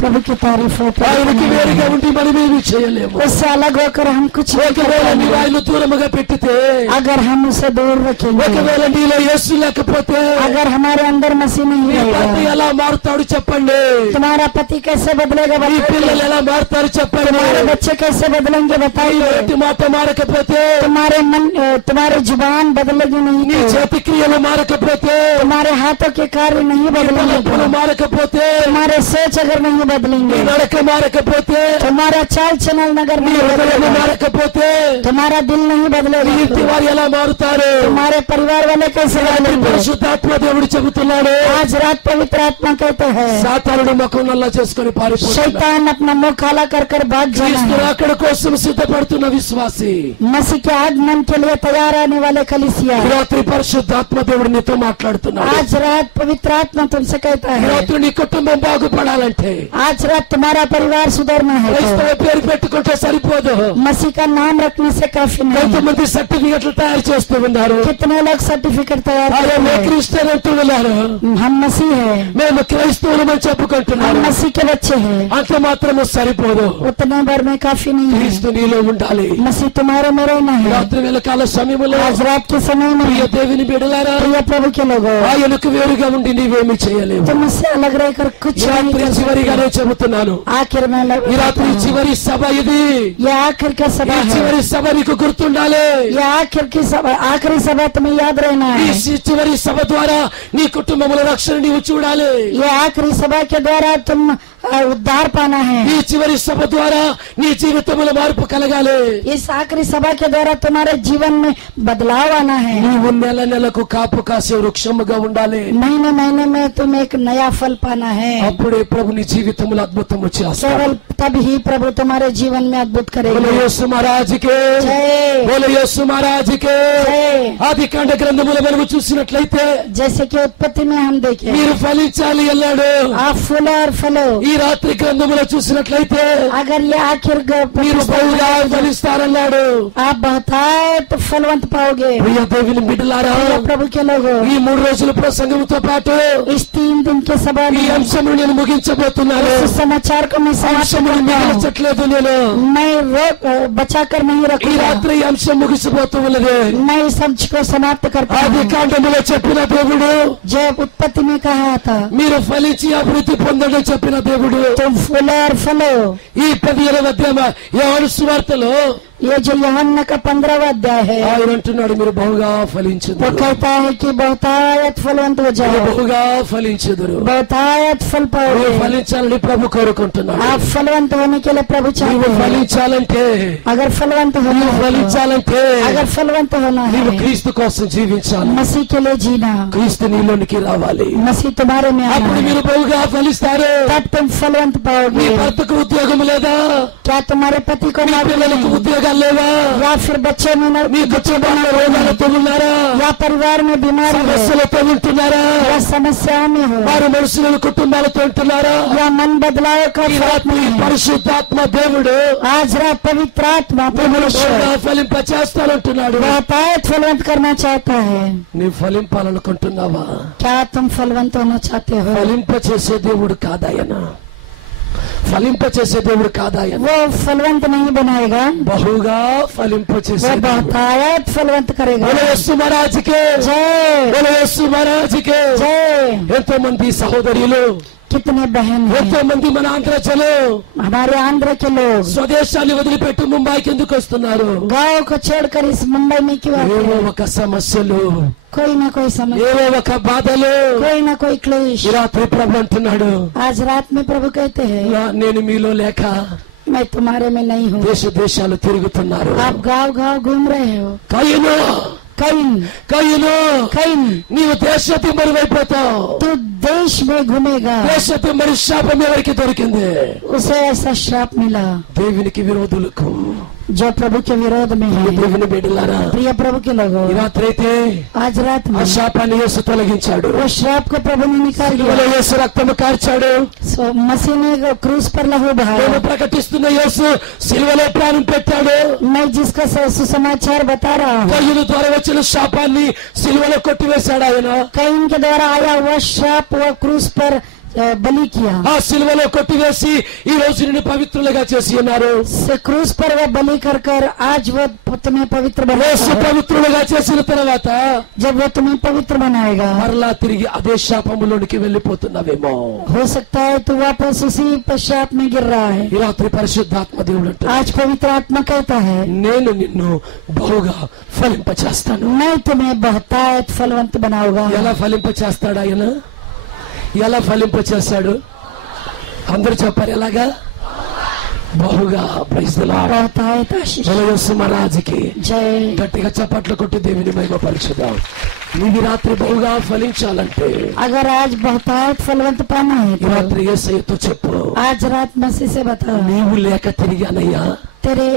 प्रभु की तारीफ हो। ఆయనకి వేరుగా ఉండి మనమేమి చేయలేము। उससे अलग होकर हम कुछ नहीं कर ఒకవేళ पाएंगे। నీవు ఆయన దూరముగా పెట్టితే, अगर हम उसे दूर रखेंगे, ఒకవేళ నీలో యేసు లేకపోతే अगर हमारे अंदर मसीह नहीं నీ భర్త रहेगा, ఎలా మారుతాడు చెప్పండి? तुम्हारा पति कैसे बदलेगा నీ बताइए। పిల్లలు ఎలా మారుతారు చెప్పండి? तुम्हारे बच्चे कैसे बदलेंगे నీ बताइए। నోటి మాట మారకపోతే, तुम्हारे मन तुम्हारे जुबान बदलेगी నీ नहीं, చేతి క్రియలు మారకపోతే, तुम्हारे हाथों के कार्य नहीं నీ बदलेंगे, తలంపులు మారకపోతే, तुम्हारे सोच अगर नहीं నీ बदलेंगे, నడక మారకపోతే, तुम्हारा चाल चलन अगर నీ नहीं హృదయం बदलेगा, మారకపోతే, तुम्हारा दिल नहीं నీ बदलेगा, ఇంటి వారు ఎలా మారుతారు? तुम्हारे परिवार वाले कैसे बदलेंगे। పరిశుద్ధాత్మ దేవుడు చెబుతున్నాడు, आज रात पवित्र आत्मा कहते हैं, సాతానుడు ముఖం నల్లా చేసుకుని పారిపోతున్నాడు। शैतान अपना मुंह काला कर कर भाग जाना క్రీస్తు है। రాకడ కోసం సిద్ధపడుతున్న విశ్వాసి, मसीह के आगमन के लिए तैयार आने वाले कलीसिया, ఈ రాత్రి పరిశుద్ధాత్మ దేవుడు నీతో మాట్లాడుతున్నాడు। आज रात पवित्र आत्मा तुमसे कहता ఈ है, రాత్రి నీ కుటుంబం బాగుపడాలంటే आज रात तुम्हारा परिवार सुधरना है క్రైస్తవ तो పేరు పెట్టుకుంటే సరిపోదు। मसीह का नाम रखने से काफी नहीं। కొంతమంది సర్టిఫికెట్లు తయారు చేస్తూ ఉన్నారు, कितने लोग सर्टिफिकेट तैयार ఆయన करते हैं, క్రిస్టియన్ అంటూ ఉన్నారు, हम मसीह है, మేము క్రైస్తవులమని हम చెప్పుకుంటున్నారు। मसीह के बच्चे हैं, అంత మాత్రము సరిపోదు, उतने भर में काफी नहीं है। క్రీస్తు నీలో ఉండాలి। मसीह तुम्हारे में रहना है। రాత్రి వేళ కాల సమయంలో आज रात के समय ప్రియ में దేవుని బిడ్డలారా, प्रिय प्रभु के लोगों, ఆయనకు వేరుగా ఉండి నీవేమి చేయలేవు। तुम उससे अलग रहकर कुछ ఈ नहीं రాత్రి कर सकते। చివరిగానే చెబుతున్నాను, आखिर में ఈ రాత్రి చివరి సభ ఇది। ये आखिर का ఈ सभा है, చివరి సభ నీకు గుర్తుండాలి। ये आखिर की सभा, आखिरी सभा तुम्हें याद रहना ఈ है। చివరి సభ ద్వారా నీ కుటుంబముల రక్షణ నీవు చూడాలి। ये आखिरी सभा के द्वारा तुम उद्धार पाना है। ఈ చివరి సభ ద్వారా నీ జీవితంలో మార్పు కలగాలి। इस आखिरी सभा के द्वारा तुम्हारे जीवन में बदलाव आना है। నీవు నెల నెలకు కాపు కాసే వృక్షముగా ఉండాలి। महीने महीने में तुम एक नया फल पाना है। అప్పుడే ప్రభు నీ జీవితంలో అద్భుతం వచ్చేస్తాడు। केवल तब ही प्रभु तुम्हारे जीवन में अद्भुत बोलो करेगा। యేసు మహారాజుకే, जय बोलो యేసు మహారాజుకే। जय। ఆది కాండ గ్రంథములో మనము చూసినట్లయితే जैसे कि उत्पत्ति में हम देखें, మీరు ఫలించాలి అన్నాడు। आप फूलो और फलो। ఈ రాత్రి గ్రంథములో చూసినట్లయితే अगर ये आखिर మీరు బహుగా ఫలిస్తారన్నాడు। आप बहुतायत फलवंत पाओगे। ప్రియ దేవుని బిడ్డలారా, प्रिय प्रभु के लोगों, ఈ 3 రోజుల ప్రసంగంతో పాటు इस 3 दिन के सभा ఈ में అంశమును నేను ముగించబోతున్నాను। इस समाचार को मैं समाप्त అంశమును करता हूं। మిగల్చట్లేదు నేను। मैं बचा कर नहीं ఈ रखूंगा। రాత్రి ఈ అంశం ముగిసిపోతూ ఉన్నది। मैं इस अंश को समाप्त करता ఆది हूं। కాండములో చెప్పిన దేవుడు, जब उत्पत्ति में कहा था మీరు ఫలించి అభివృద్ధి పొందండి చెప్పిన దేవుడు, तुम फूलो और फलो, ఈ 15వ అధ్యాయం యోహాను సువార్తలో ये जो यूहन्ना का 15वां अध्याय है, ఆయన అంటున్నాడు, మీరు బహుగా वो ఫలించుదురు, कहता है कि बहुतायत फलवंत हो మీరు जाओ, బహుగా ఫలించుదురు। बहुतायत फल నువ్వు पाओगे। ఫలించాలని ప్రభు కోరుకుంటున్నాడు। आप फलवंत होने के लिए प्रभु चाहते నువ్వు हैं। ఫలించాలంటే, अगर फलवंत होना నువ్వు है, ఫలించాలంటే अगर फलवंत होना నీవు है, క్రీస్తు కోసం జీవించాలి। मसीह के लिए जीना, క్రీస్తు నీలోనికి రావాలి, मसीह तुम्हारे में आना అప్పుడు है, మీరు బహుగా ఫలిస్తారు। तब तुम फलवंत మీ पाओगे। భర్తకు ఉద్యోగం లేదా? क्या तुम्हारे पति को మీ नौकरी పిల్లలకు नहीं? ఉద్యోగాలు లేవా? या फिर बच्चे में మీ కుటుంబంలో రోగాలతో ఉన్నారా? या परिवार में बीमारी है, సమస్యలతో ఉంటున్నారా? या समस्याओं में हो, వారు మనుషులను కుటుంబాలతో ఉంటున్నారా? या मन बदलाव का ఈ फर्क రాత్రి नहीं है। పరిశుద్ధాత్మ దేవుడు आज रात पवित्र आत्मा మిమ్మల్ని परमेश्वर బహుగా ఫలింపచేస్తానంటున్నాడు। बहुतायत फलवंत करना चाहता है। నీ ఫలింపాలనుకుంటున్నావా? क्या तुम फलवंत होना चाहते हो? ఫలింపచేసే దేవుడు కాదాయన, ఫలింపచేసే దేవుడు కాదాయన, वो फलवंत नहीं बनाएगा, బహుగా ఫలింపచేసే वो దేవుడు। बहुतायत फलवंत करेगा। బోలో యేసు మహారాజుకే, जय బోలో యేసు మహారాజుకే। जय। ఎంతో మంది సహోదరులు, कितने बहन ఎంతో हैं మంది మన ఆంధ్ర జనం हमारे आंध्र के लोग స్వదేశాన్ని వదిలిపెట్టి ముంబైకి ఎందుకు వస్తున్నారు? गांव को छोड़कर इस मुंबई में क्यों आते ఏవో हैं? ఒక సమస్యలు, कोई ना कोई समस्या, ఏవో ఒక బాధలు। कोई ना कोई क्लेश। ఈ రాత్రి ప్రభు అంటున్నాడు, आज रात में प्रभु कहते हैं, నేను మీలో లేక मैं तुम्हारे में नहीं हूँ। దేశ దేశాలు తిరుగుతున్నారు। आप गांव गांव घूम रहे हो। కయ్యను, कईन కయ్యను, कईन నీవు దేశతిమ్మరి అయిపోతావు। तू देश में घूमेगा। దేశతిమ్మరి శాపం ఎవరికి దొరికింది? उसे ऐसा श्राप मिला దేవునికి విరోధులకు। जो प्रभु के विरोध में है। దేవుని బిడ్డలారా, प्रिय प्रभु के लोगों, ఈ రాత్రి అయితే आज रात ఆ में శాపాన్ని యేసు తొలగించాడు। वो श्राप को प्रभु ने निकाल సిలువలో दिया। యేసు రక్తము కార్చాడు। मसीह ने क्रूस पर लहू నేను बहाया। ప్రకటిస్తున్న యేసు సిలువలో ప్రాణం పెట్టాడు। मैं जिसका सुसमाचार बता रहा हूँ, కయ్యను ద్వారా వచ్చిన శాపాన్ని సిలువలో కొట్టివేశాడు ఆయన। कईन के द्वारा आया हुआ श्राप वो क्रूस पर बलि किया, ఆ సిలువలో కొట్టివేసి ఈ రోజు నిన్ను పవిత్రులుగా చేసి ఉన్నారు. से क्रूस पर वो बलि कर कर आज वो तुम्हें पवित्र యేసు बनाएगा। పవిత్రులుగా చేసిన తర్వాత जब वो तुम्हें पवित्र बनाएगा, మరలా తిరిగి అదే శాపములోనికి వెళ్ళిపోతున్నావేమో. हो सकता है तू वापस उसी पश्चात में गिर रहा है। ఈ రాత్రి పరిశుద్ధాత్మ దేవుడు అంటాడు, आज पवित्र आत्मा कहता है, నేను నిన్ను బహుగా ఫలింపచేస్తాను. मैं तुम्हें बहुतायत फलवंत बनाऊंगा। ఎలా ఫలింపచేస్తాడు ఆయన? ఎలా ఫలింపచేస్తాడు? అందరూ చెప్పారు ఎలాగా? బహుగా. Praise the lord. बहुतायत आशीष। యేసు మహారాజుకి जय। గట్టిగా చప్పట్లు కొట్టి దేవుని మహిమపరచుదాం. నీవి రాత్రి బహుగా ఫలించాలంటే अगर आज बहुतायत फलवंत पाना है ఈ तो రాత్రి యేసయ్యతో చెప్పు, आज रात मसीह से बता, నీవు లేక తిరిగానయ్యా, तेरे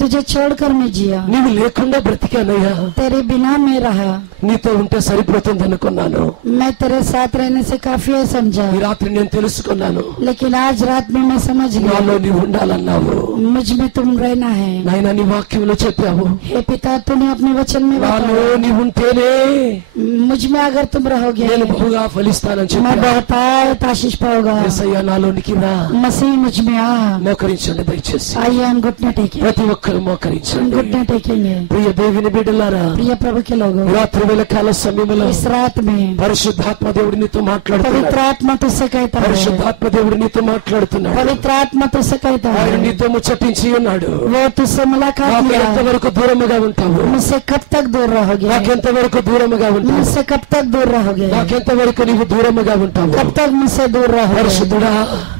तुझे छोड़कर मैं जिया, నీవు లేకుండా బ్రతికానయ్యా, तेरे बिना मैं रहा, నీతో ఉంటే సరిపోతుంది అనుకున్నాను. मैं तेरे साथ रहने से काफी है समझा, ఈ రాత్రి నేను తెలుసుకున్నాను, लेकिन आज रात में मैं समझ నాలో गया నీవు ఉండాలన్నావు. मुझ में तुम रहना है। నాయనా నీ వాక్యంలో చెప్పావు, हे पिता, तूने अपने वचन में నాలో बताया, నీవు ఉంటేనే मुझ में अगर तुम रहोगे నేను బహుగా ఫలిస్తానని मैं చెప్పావు. बहुतायत आशीष पाऊंगा। యేసయ్యా నాలోనికి రా. मसीह मुझ में आ। మోకరించండి దయచేసి, आइए हम घुटने टेके, ప్రతి ఒక్కరు हम మోకరించండి. घुटने टेकेंगे। ప్రియ దేవుని బిడ్డలారా, प्रिय प्रभु के लोगों, రాత్రి వేళ కాల సమయంలో इस रात में పరిశుద్ధాత్మ దేవుడు నీతో पवित्र మాట్లాడుతున్నాడు. आत्मा तुझसे कहता है, పరిశుద్ధాత్మ దేవుడు నీతో మాట్లాడుతున్నాడు. पवित्र आत्मा तुझसे कहता ఆయన है, నీతో ముచ్చటించి ఉన్నాడు. वो तुझसे मुलाकात నాకు किया, ఎంతవరకు దూరముగా ఉంటావు? मुझसे कब तक दूर रहोगे, నాకెంతవరకు దూరముగా ఉంటావు? मुझसे कब तक दूर रहोगे, నాకెంతవరకు నీవు దూరముగా ఉంటావు? कब तक मुझसे दूर रहोगे। పరిశుద్ధుడా,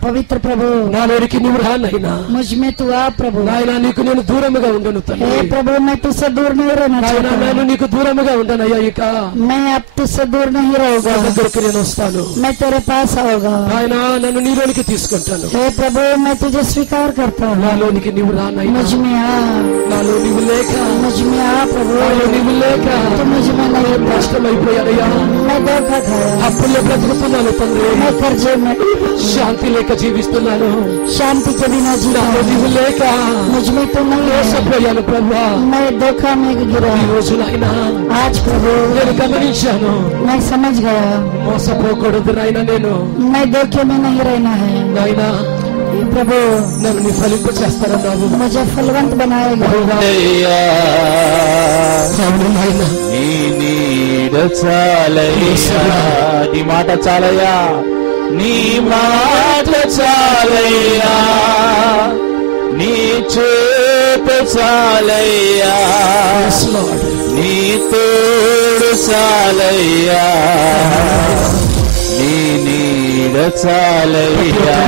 पवित्र प्रभु, నాలోనికి నీవు రానైనా मुझ में तू आ प्रभु। నాయన, నీకు నేను దూరముగా ఉండను हे తండ్రి. प्रभु, मैं तुझसे दूर नहीं रहना నాయన, चाहता నేను हूँ। నీకు దూరముగా ఉండనయ్యా. ఇక मैं अब तुझसे दूर नहीं रहूंगा, నా దగ్గరికి నేను వస్తాను. मैं तेरे पास आऊंगा। ఆయన నన్ను నీలోనికి తీసుకుంటాను. हे प्रभु, मैं तुझे स्वीकार करता हूँ, నాలోనికి నీవు రానైనా, मुझ में आ, నాలో నీవు లేక, मुझ में आ प्रभु। నాలో నీవు లేక तू मुझ में नहीं था, నష్టమైపోయానయ్యా. मैं धोखा खाया, అప్పుల్లో బ్రతుకుతున్నాను తండ్రి. मैं कर्जे में శాంతి లేక జీవిస్తున్నాను. शांति के बिना जीता నాలో हूँ, నీవు లేక मुझ में तो नहीं है, మోసపోయాను ప్రభువా. मैं धोखा में गिरा। ఈ రోజునైనా आज प्रभु నేను గమనించాను, मैं समझ गया, మోసపోకూడదు నాయన. నేను मैं धोखे में नहीं रहना है। నాయనా, हे प्रभु, నన్ను నీ ఫలింప చేస్తారన్నావు. मुझे फलवंत बनाएगा। అవును నాయన, నీ నీడ చాలయ్యా, నీ మాట చాలయ్యా, నీ మాట చాలయ్యా, నీ చేత చాలయ్యా, Yes, Lord. నీ తోడు చాలయ్యా, నీ నీడ చాలయ్యా,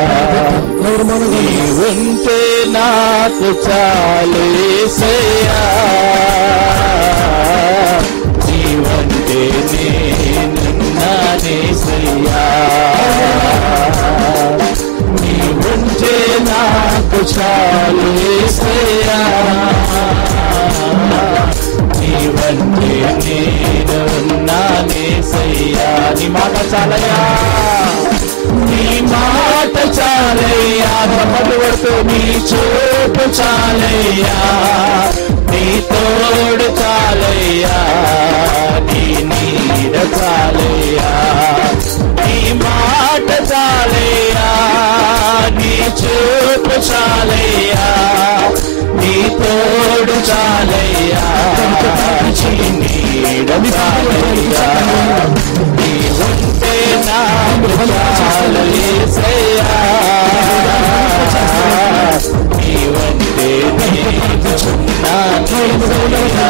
నీ ఉంటే నాకు చాలు యేసయ్యా, నీవంటే నేనున్నానేసయ్యా, నీవుంటే నాకు చాలు యేసయ్యా, నీవంటే నేనున్నానేసయ్యా. నీ మాట చాలయ్యా, నీ మాట చాలయ్యా, చప్పట్లు కొడుతూ నీ చూపు చాలయ్యా, నీ తోడు చాలయ్యా, నీ నీడ చాలయ్యా, నీ మాట చాలయ్యా, నీ చూపు చాలయ్యా, నీ తోడు చాలయ్యా, నీ నీడ చాలయ్యా, నీ ఉంటే నాకు చాలు యేసయ్యా, నీ వంటే నేనున్నానేసయ్యా,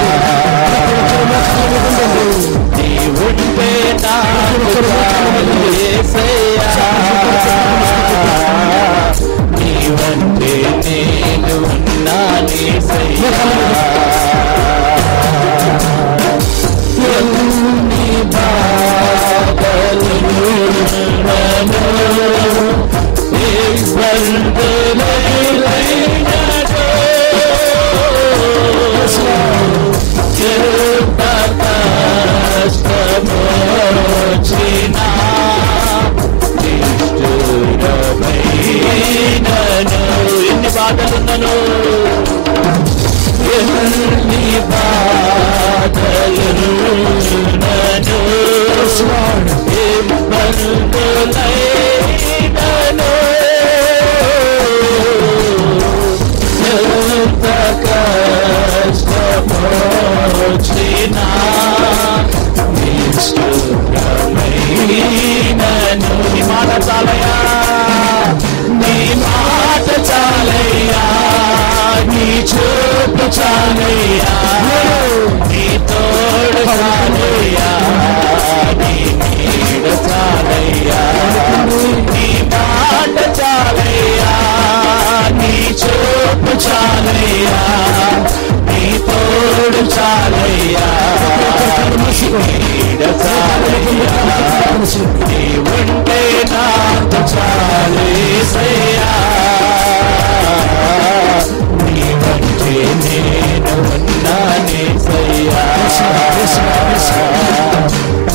నీ ఉంటే నాకు చాలు యేసయ్యా, నీ వంటే నేను ఉన్నానేసయ్యా. ఎన్ని బాధలు నన్ను ఇబ్బందులైనను, ఎంత కష్టమొచ్చినా నిష్ఠురమైనను, ఎన్ని బాధలున్నను, ఎన్ని బాధలు నన్ను ఇబ్బందులైనను, చూపు చాలయ్యా నీ తోడు చాలయ్యా నీ నీడ చాలయ్యా నీ మాట చాలయ్యా నీ చూపు చాలయ్యా నీ తోడు చాలయ్యా నీడ చాలయ్యా నీ ఉంటే నాకు చాలేసయ్యా నీ వంటే నేను ఉన్నానేసయ్యా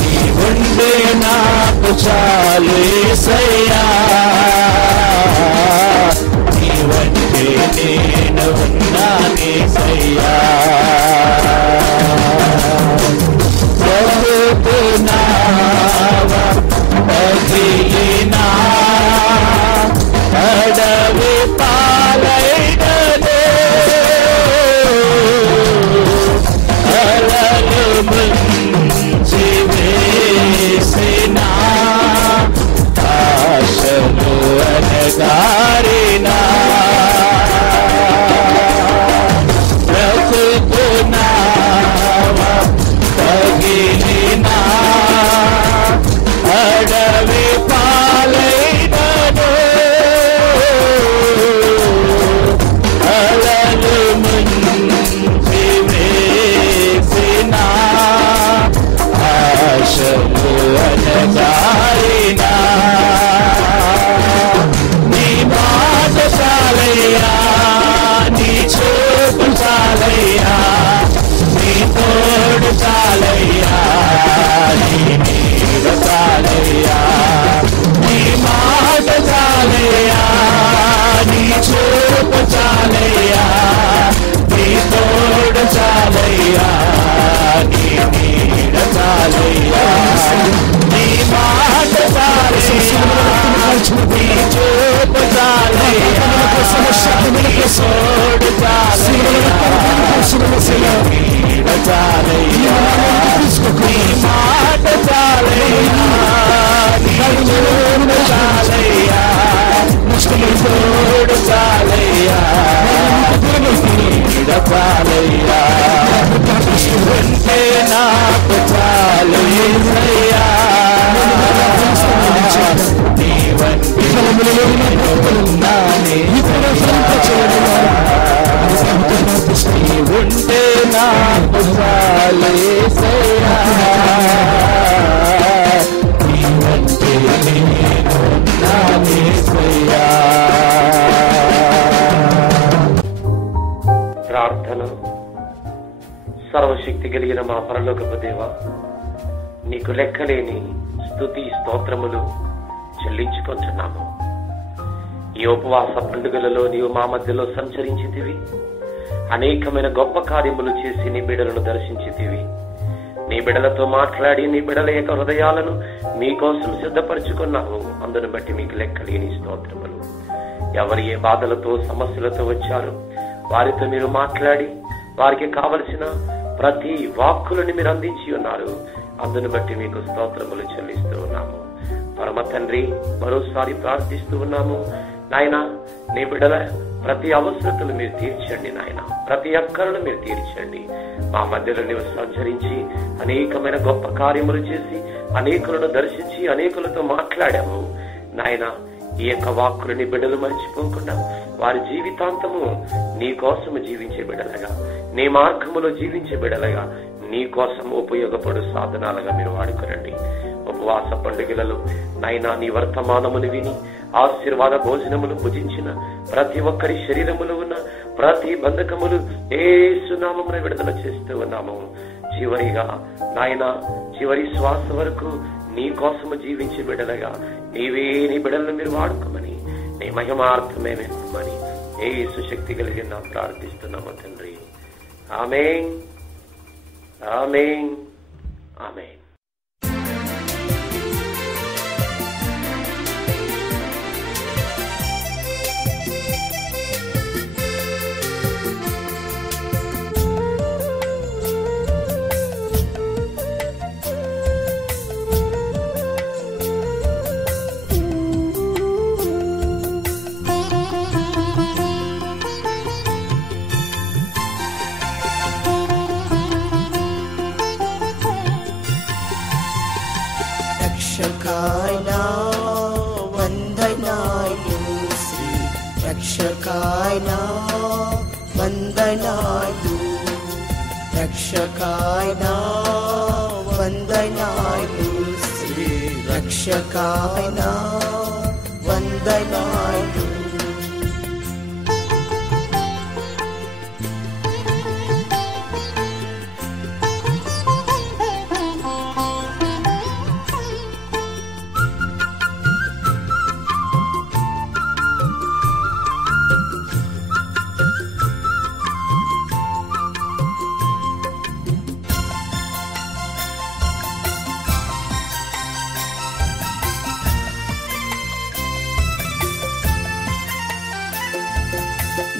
నీ ఉంటే నాకు చాలేసయ్యా నీ వంటే నేను ఉన్నానేసయ్యా అఖిలినా అడవి పాలైనదే అలలు ముంచి వేసినా ఆశలు అనగారినా బ్రతుకునా తగిలినా అడవి పాలైనను అలలు ముంచి వేసిన ఆశలు అనగారినా నీ మాట చాలయ్యా నీ చూపు చాలయ్యా నీ తోడు చాలయ్యా నీ నీడ చాలయ్యా నీ మాట చాలయ్యా నీ చూపు చాలయ్యా నీ తోడు చాలయ్యా నీ నీడ చాలయ్యా నీ మాట చాలయ్యా నీ చూపు చాలయ్యా నీ తోడు చాలయ్యా నీడ చాలయ్యా నీ మాట చాలయ్యా నీ చూపు చాలయ్యా నీ తోడు చాలయ్యా నీడ చాలయ్యా ఉంటే నాకు చాలయ్యా నీ వంటి ఉన్నానే నీ ఉంటే నాకు చాలయ్యా నీ వంటి నేనున్నానేసయ్యా. ప్రార్థన. సర్వశక్తి కలిగిన మా పరలోకపు దేవా, నీకు లెక్కలేని స్తుతి స్తోత్రములు చెల్లించుకుంటున్నాము. ఈ ఉపవాస పండుగలలో నీవు మా మధ్యలో సంచరించితివి, అనేకమైన గొప్ప కార్యములు చేసి నీ బిడ్డలను దర్శించితివి. నీ బిడ్డలతో మాట్లాడి నీ బిడ్డల యొక్క హృదయాలను మీకోసం సిద్ధపరచుకున్నావు. అందును బట్టి మీకు లెక్కలేని స్తోత్రములు. ఎవరు ఏ బాధలతో సమస్యలతో వచ్చారో వారితో మీరు మాట్లాడి వారికి కావలసిన ప్రతి వాక్కులను మీరు అందించి ఉన్నారు. అందును బట్టి మీకు స్తోత్రములు చెల్లిస్తూ ఉన్నాము. పరమ తండ్రి, మరోసారి ప్రార్థిస్తూ ఉన్నాము నాయన, నీ బిడ్డల ప్రతి అవసరతలు మీరు తీర్చండి నాయన, ప్రతి అక్కరను మీరు తీర్చండి. మా మధ్యలో నీవు సంచరించి అనేకమైన గొప్ప కార్యములు చేసి అనేకులను దర్శించి అనేకులతో మాట్లాడాము నాయన. ఈ యొక్క వాక్కులని బిడ్డలు మర్చిపోకుండా వారి జీవితాంతము నీ కోసము జీవించే బిడ్డలుగా, నీ మార్గములో జీవించే బిడ్డలుగా, నీ కోసం ఉపయోగపడు సాధనాలుగా మీరు వాడుకోరండి. ఉపవాస పండుగలలో నైనా నీ వర్తమానమును విని ఆశీర్వాద భోజనములు భుజించిన ప్రతి ఒక్కరి శరీరములో ఉన్న ప్రతి బంధకములు యేసు నామమున విడుదల చేస్తూ ఉన్నాము. చివరిగా నాయనా, చివరి శ్వాస వరకు నీ కోసము జీవించే బిడ్డలుగా నీవే నీ బిడ్డలను మీరు వాడుకోమని, నీ మహిమార్థమే నింపమని యేసు శక్తి కలిగిన ప్రార్థిస్తున్నాము తండ్రి. ఆమేన్, ఆమేన్, ఆమేన్. రక్షకాయనా వందనాలు, రక్షకాయనా వందనాలు, శ్రీ రక్షకాయనా వందనాలు.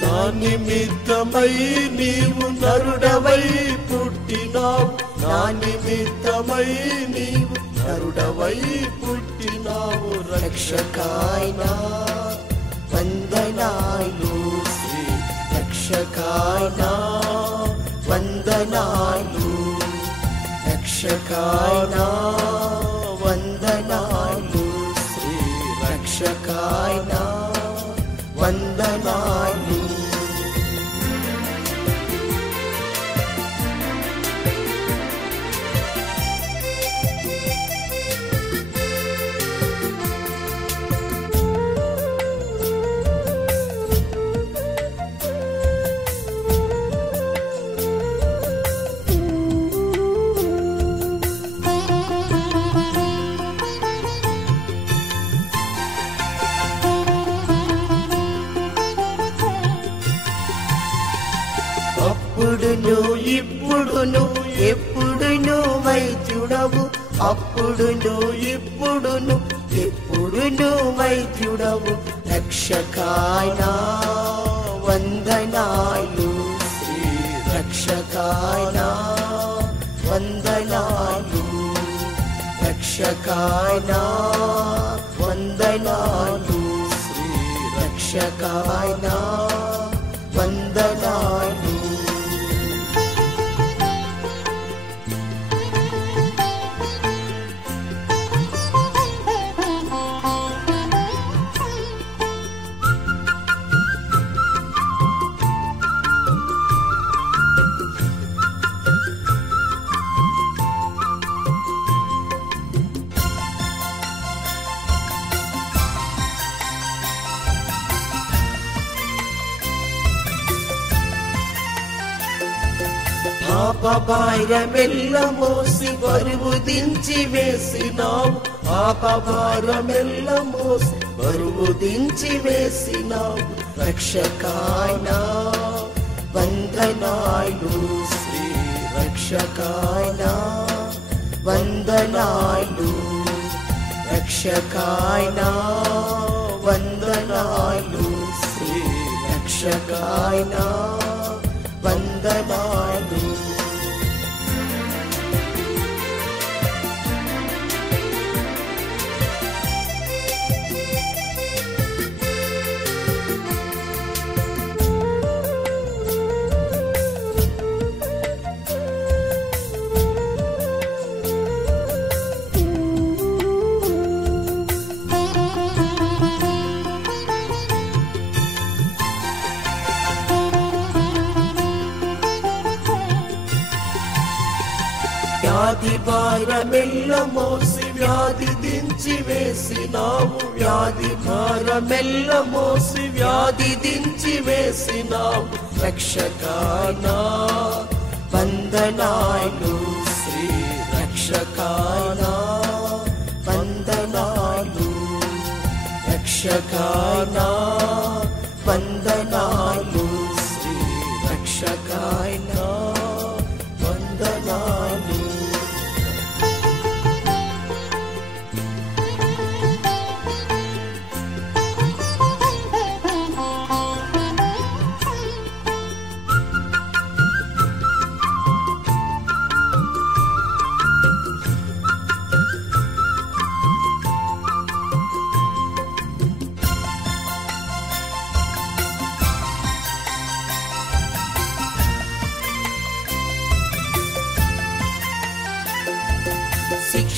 నా నిమిత్తమై నీవు నరుడవై పుట్టినావు, నా నిమిత్తమై నీవు నరుడవై పుట్టినావు. రక్షకాయనా వందనాలు, శ్రీ రక్షకాయనా వందనాలు, రక్షకాయనా వందనాలు, శ్రీ రక్షకాయనా వందనాలు. అప్పుడును ఇప్పుడును ఎప్పుడును వైద్యుడవు, అప్పుడును ఇప్పుడును ఎప్పుడును వైద్యుడవు. రక్షకాయనా వందనాలు, శ్రీ రక్షకాయనా వందనాలు, రక్షకాయనా వందనాలు, శ్రీ రక్షకాయనా వందనాలు. పాపభారమెల్ల మోసి బరువు దించి వేసినావు, పాపభారమెల్ల మోసి బరువు దించి వేసినావు. రక్షకాయనా వందనాలు, శ్రీ రక్షకాయనా వందనాలు, రక్షకాయనా వందనాలు, శ్రీ రక్షకాయనా వందనాలు. వ్యాధి భారమెల్ల మోసి వ్యాధి దించి వేసినావు, వ్యాధి భారమెల్ల మోసి వ్యాధి దించి వేసినావు. రక్షకాయనా వందనాలు, శ్రీ రక్షకాయనా వందనాలు, రక్షకాయనా వందనాలు, శ్రీ రక్షకాయనా వందనాలు.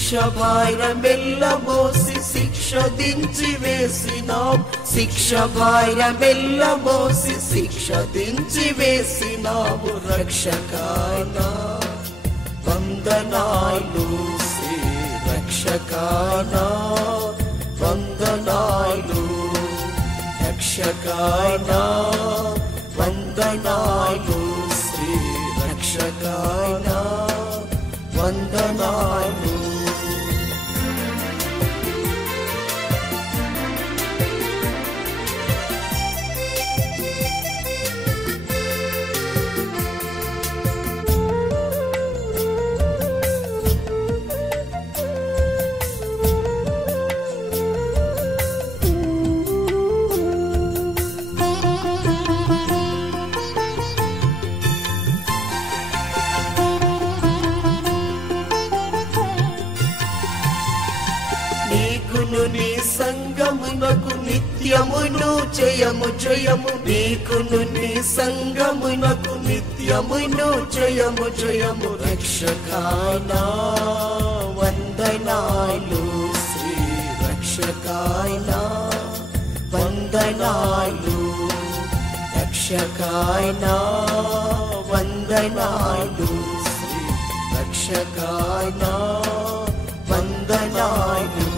శిక్ష భారమెల్ల మోసి శిక్ష దించి వేసినావు శిక్ష భారమెల్ల మోసి శిక్ష దించి వేసినావు రక్షకాయనా వందనాలు శ్రీ రక్షకాయనా వందనాలు రక్షకాయనా వందనాలు శ్రీ రక్షకాయనా వందనాలు నీకును నీ సంగమునకు నిత్యమును జయము జయము నీకును నీ సంగమునకు నిత్యమును జయము జయము రక్షకాయనా వందనాలు శ్రీ రక్షకాయనా వందనాలు రక్షకాయనా వందనాలు శ్రీ రక్షకాయనా వందనాలు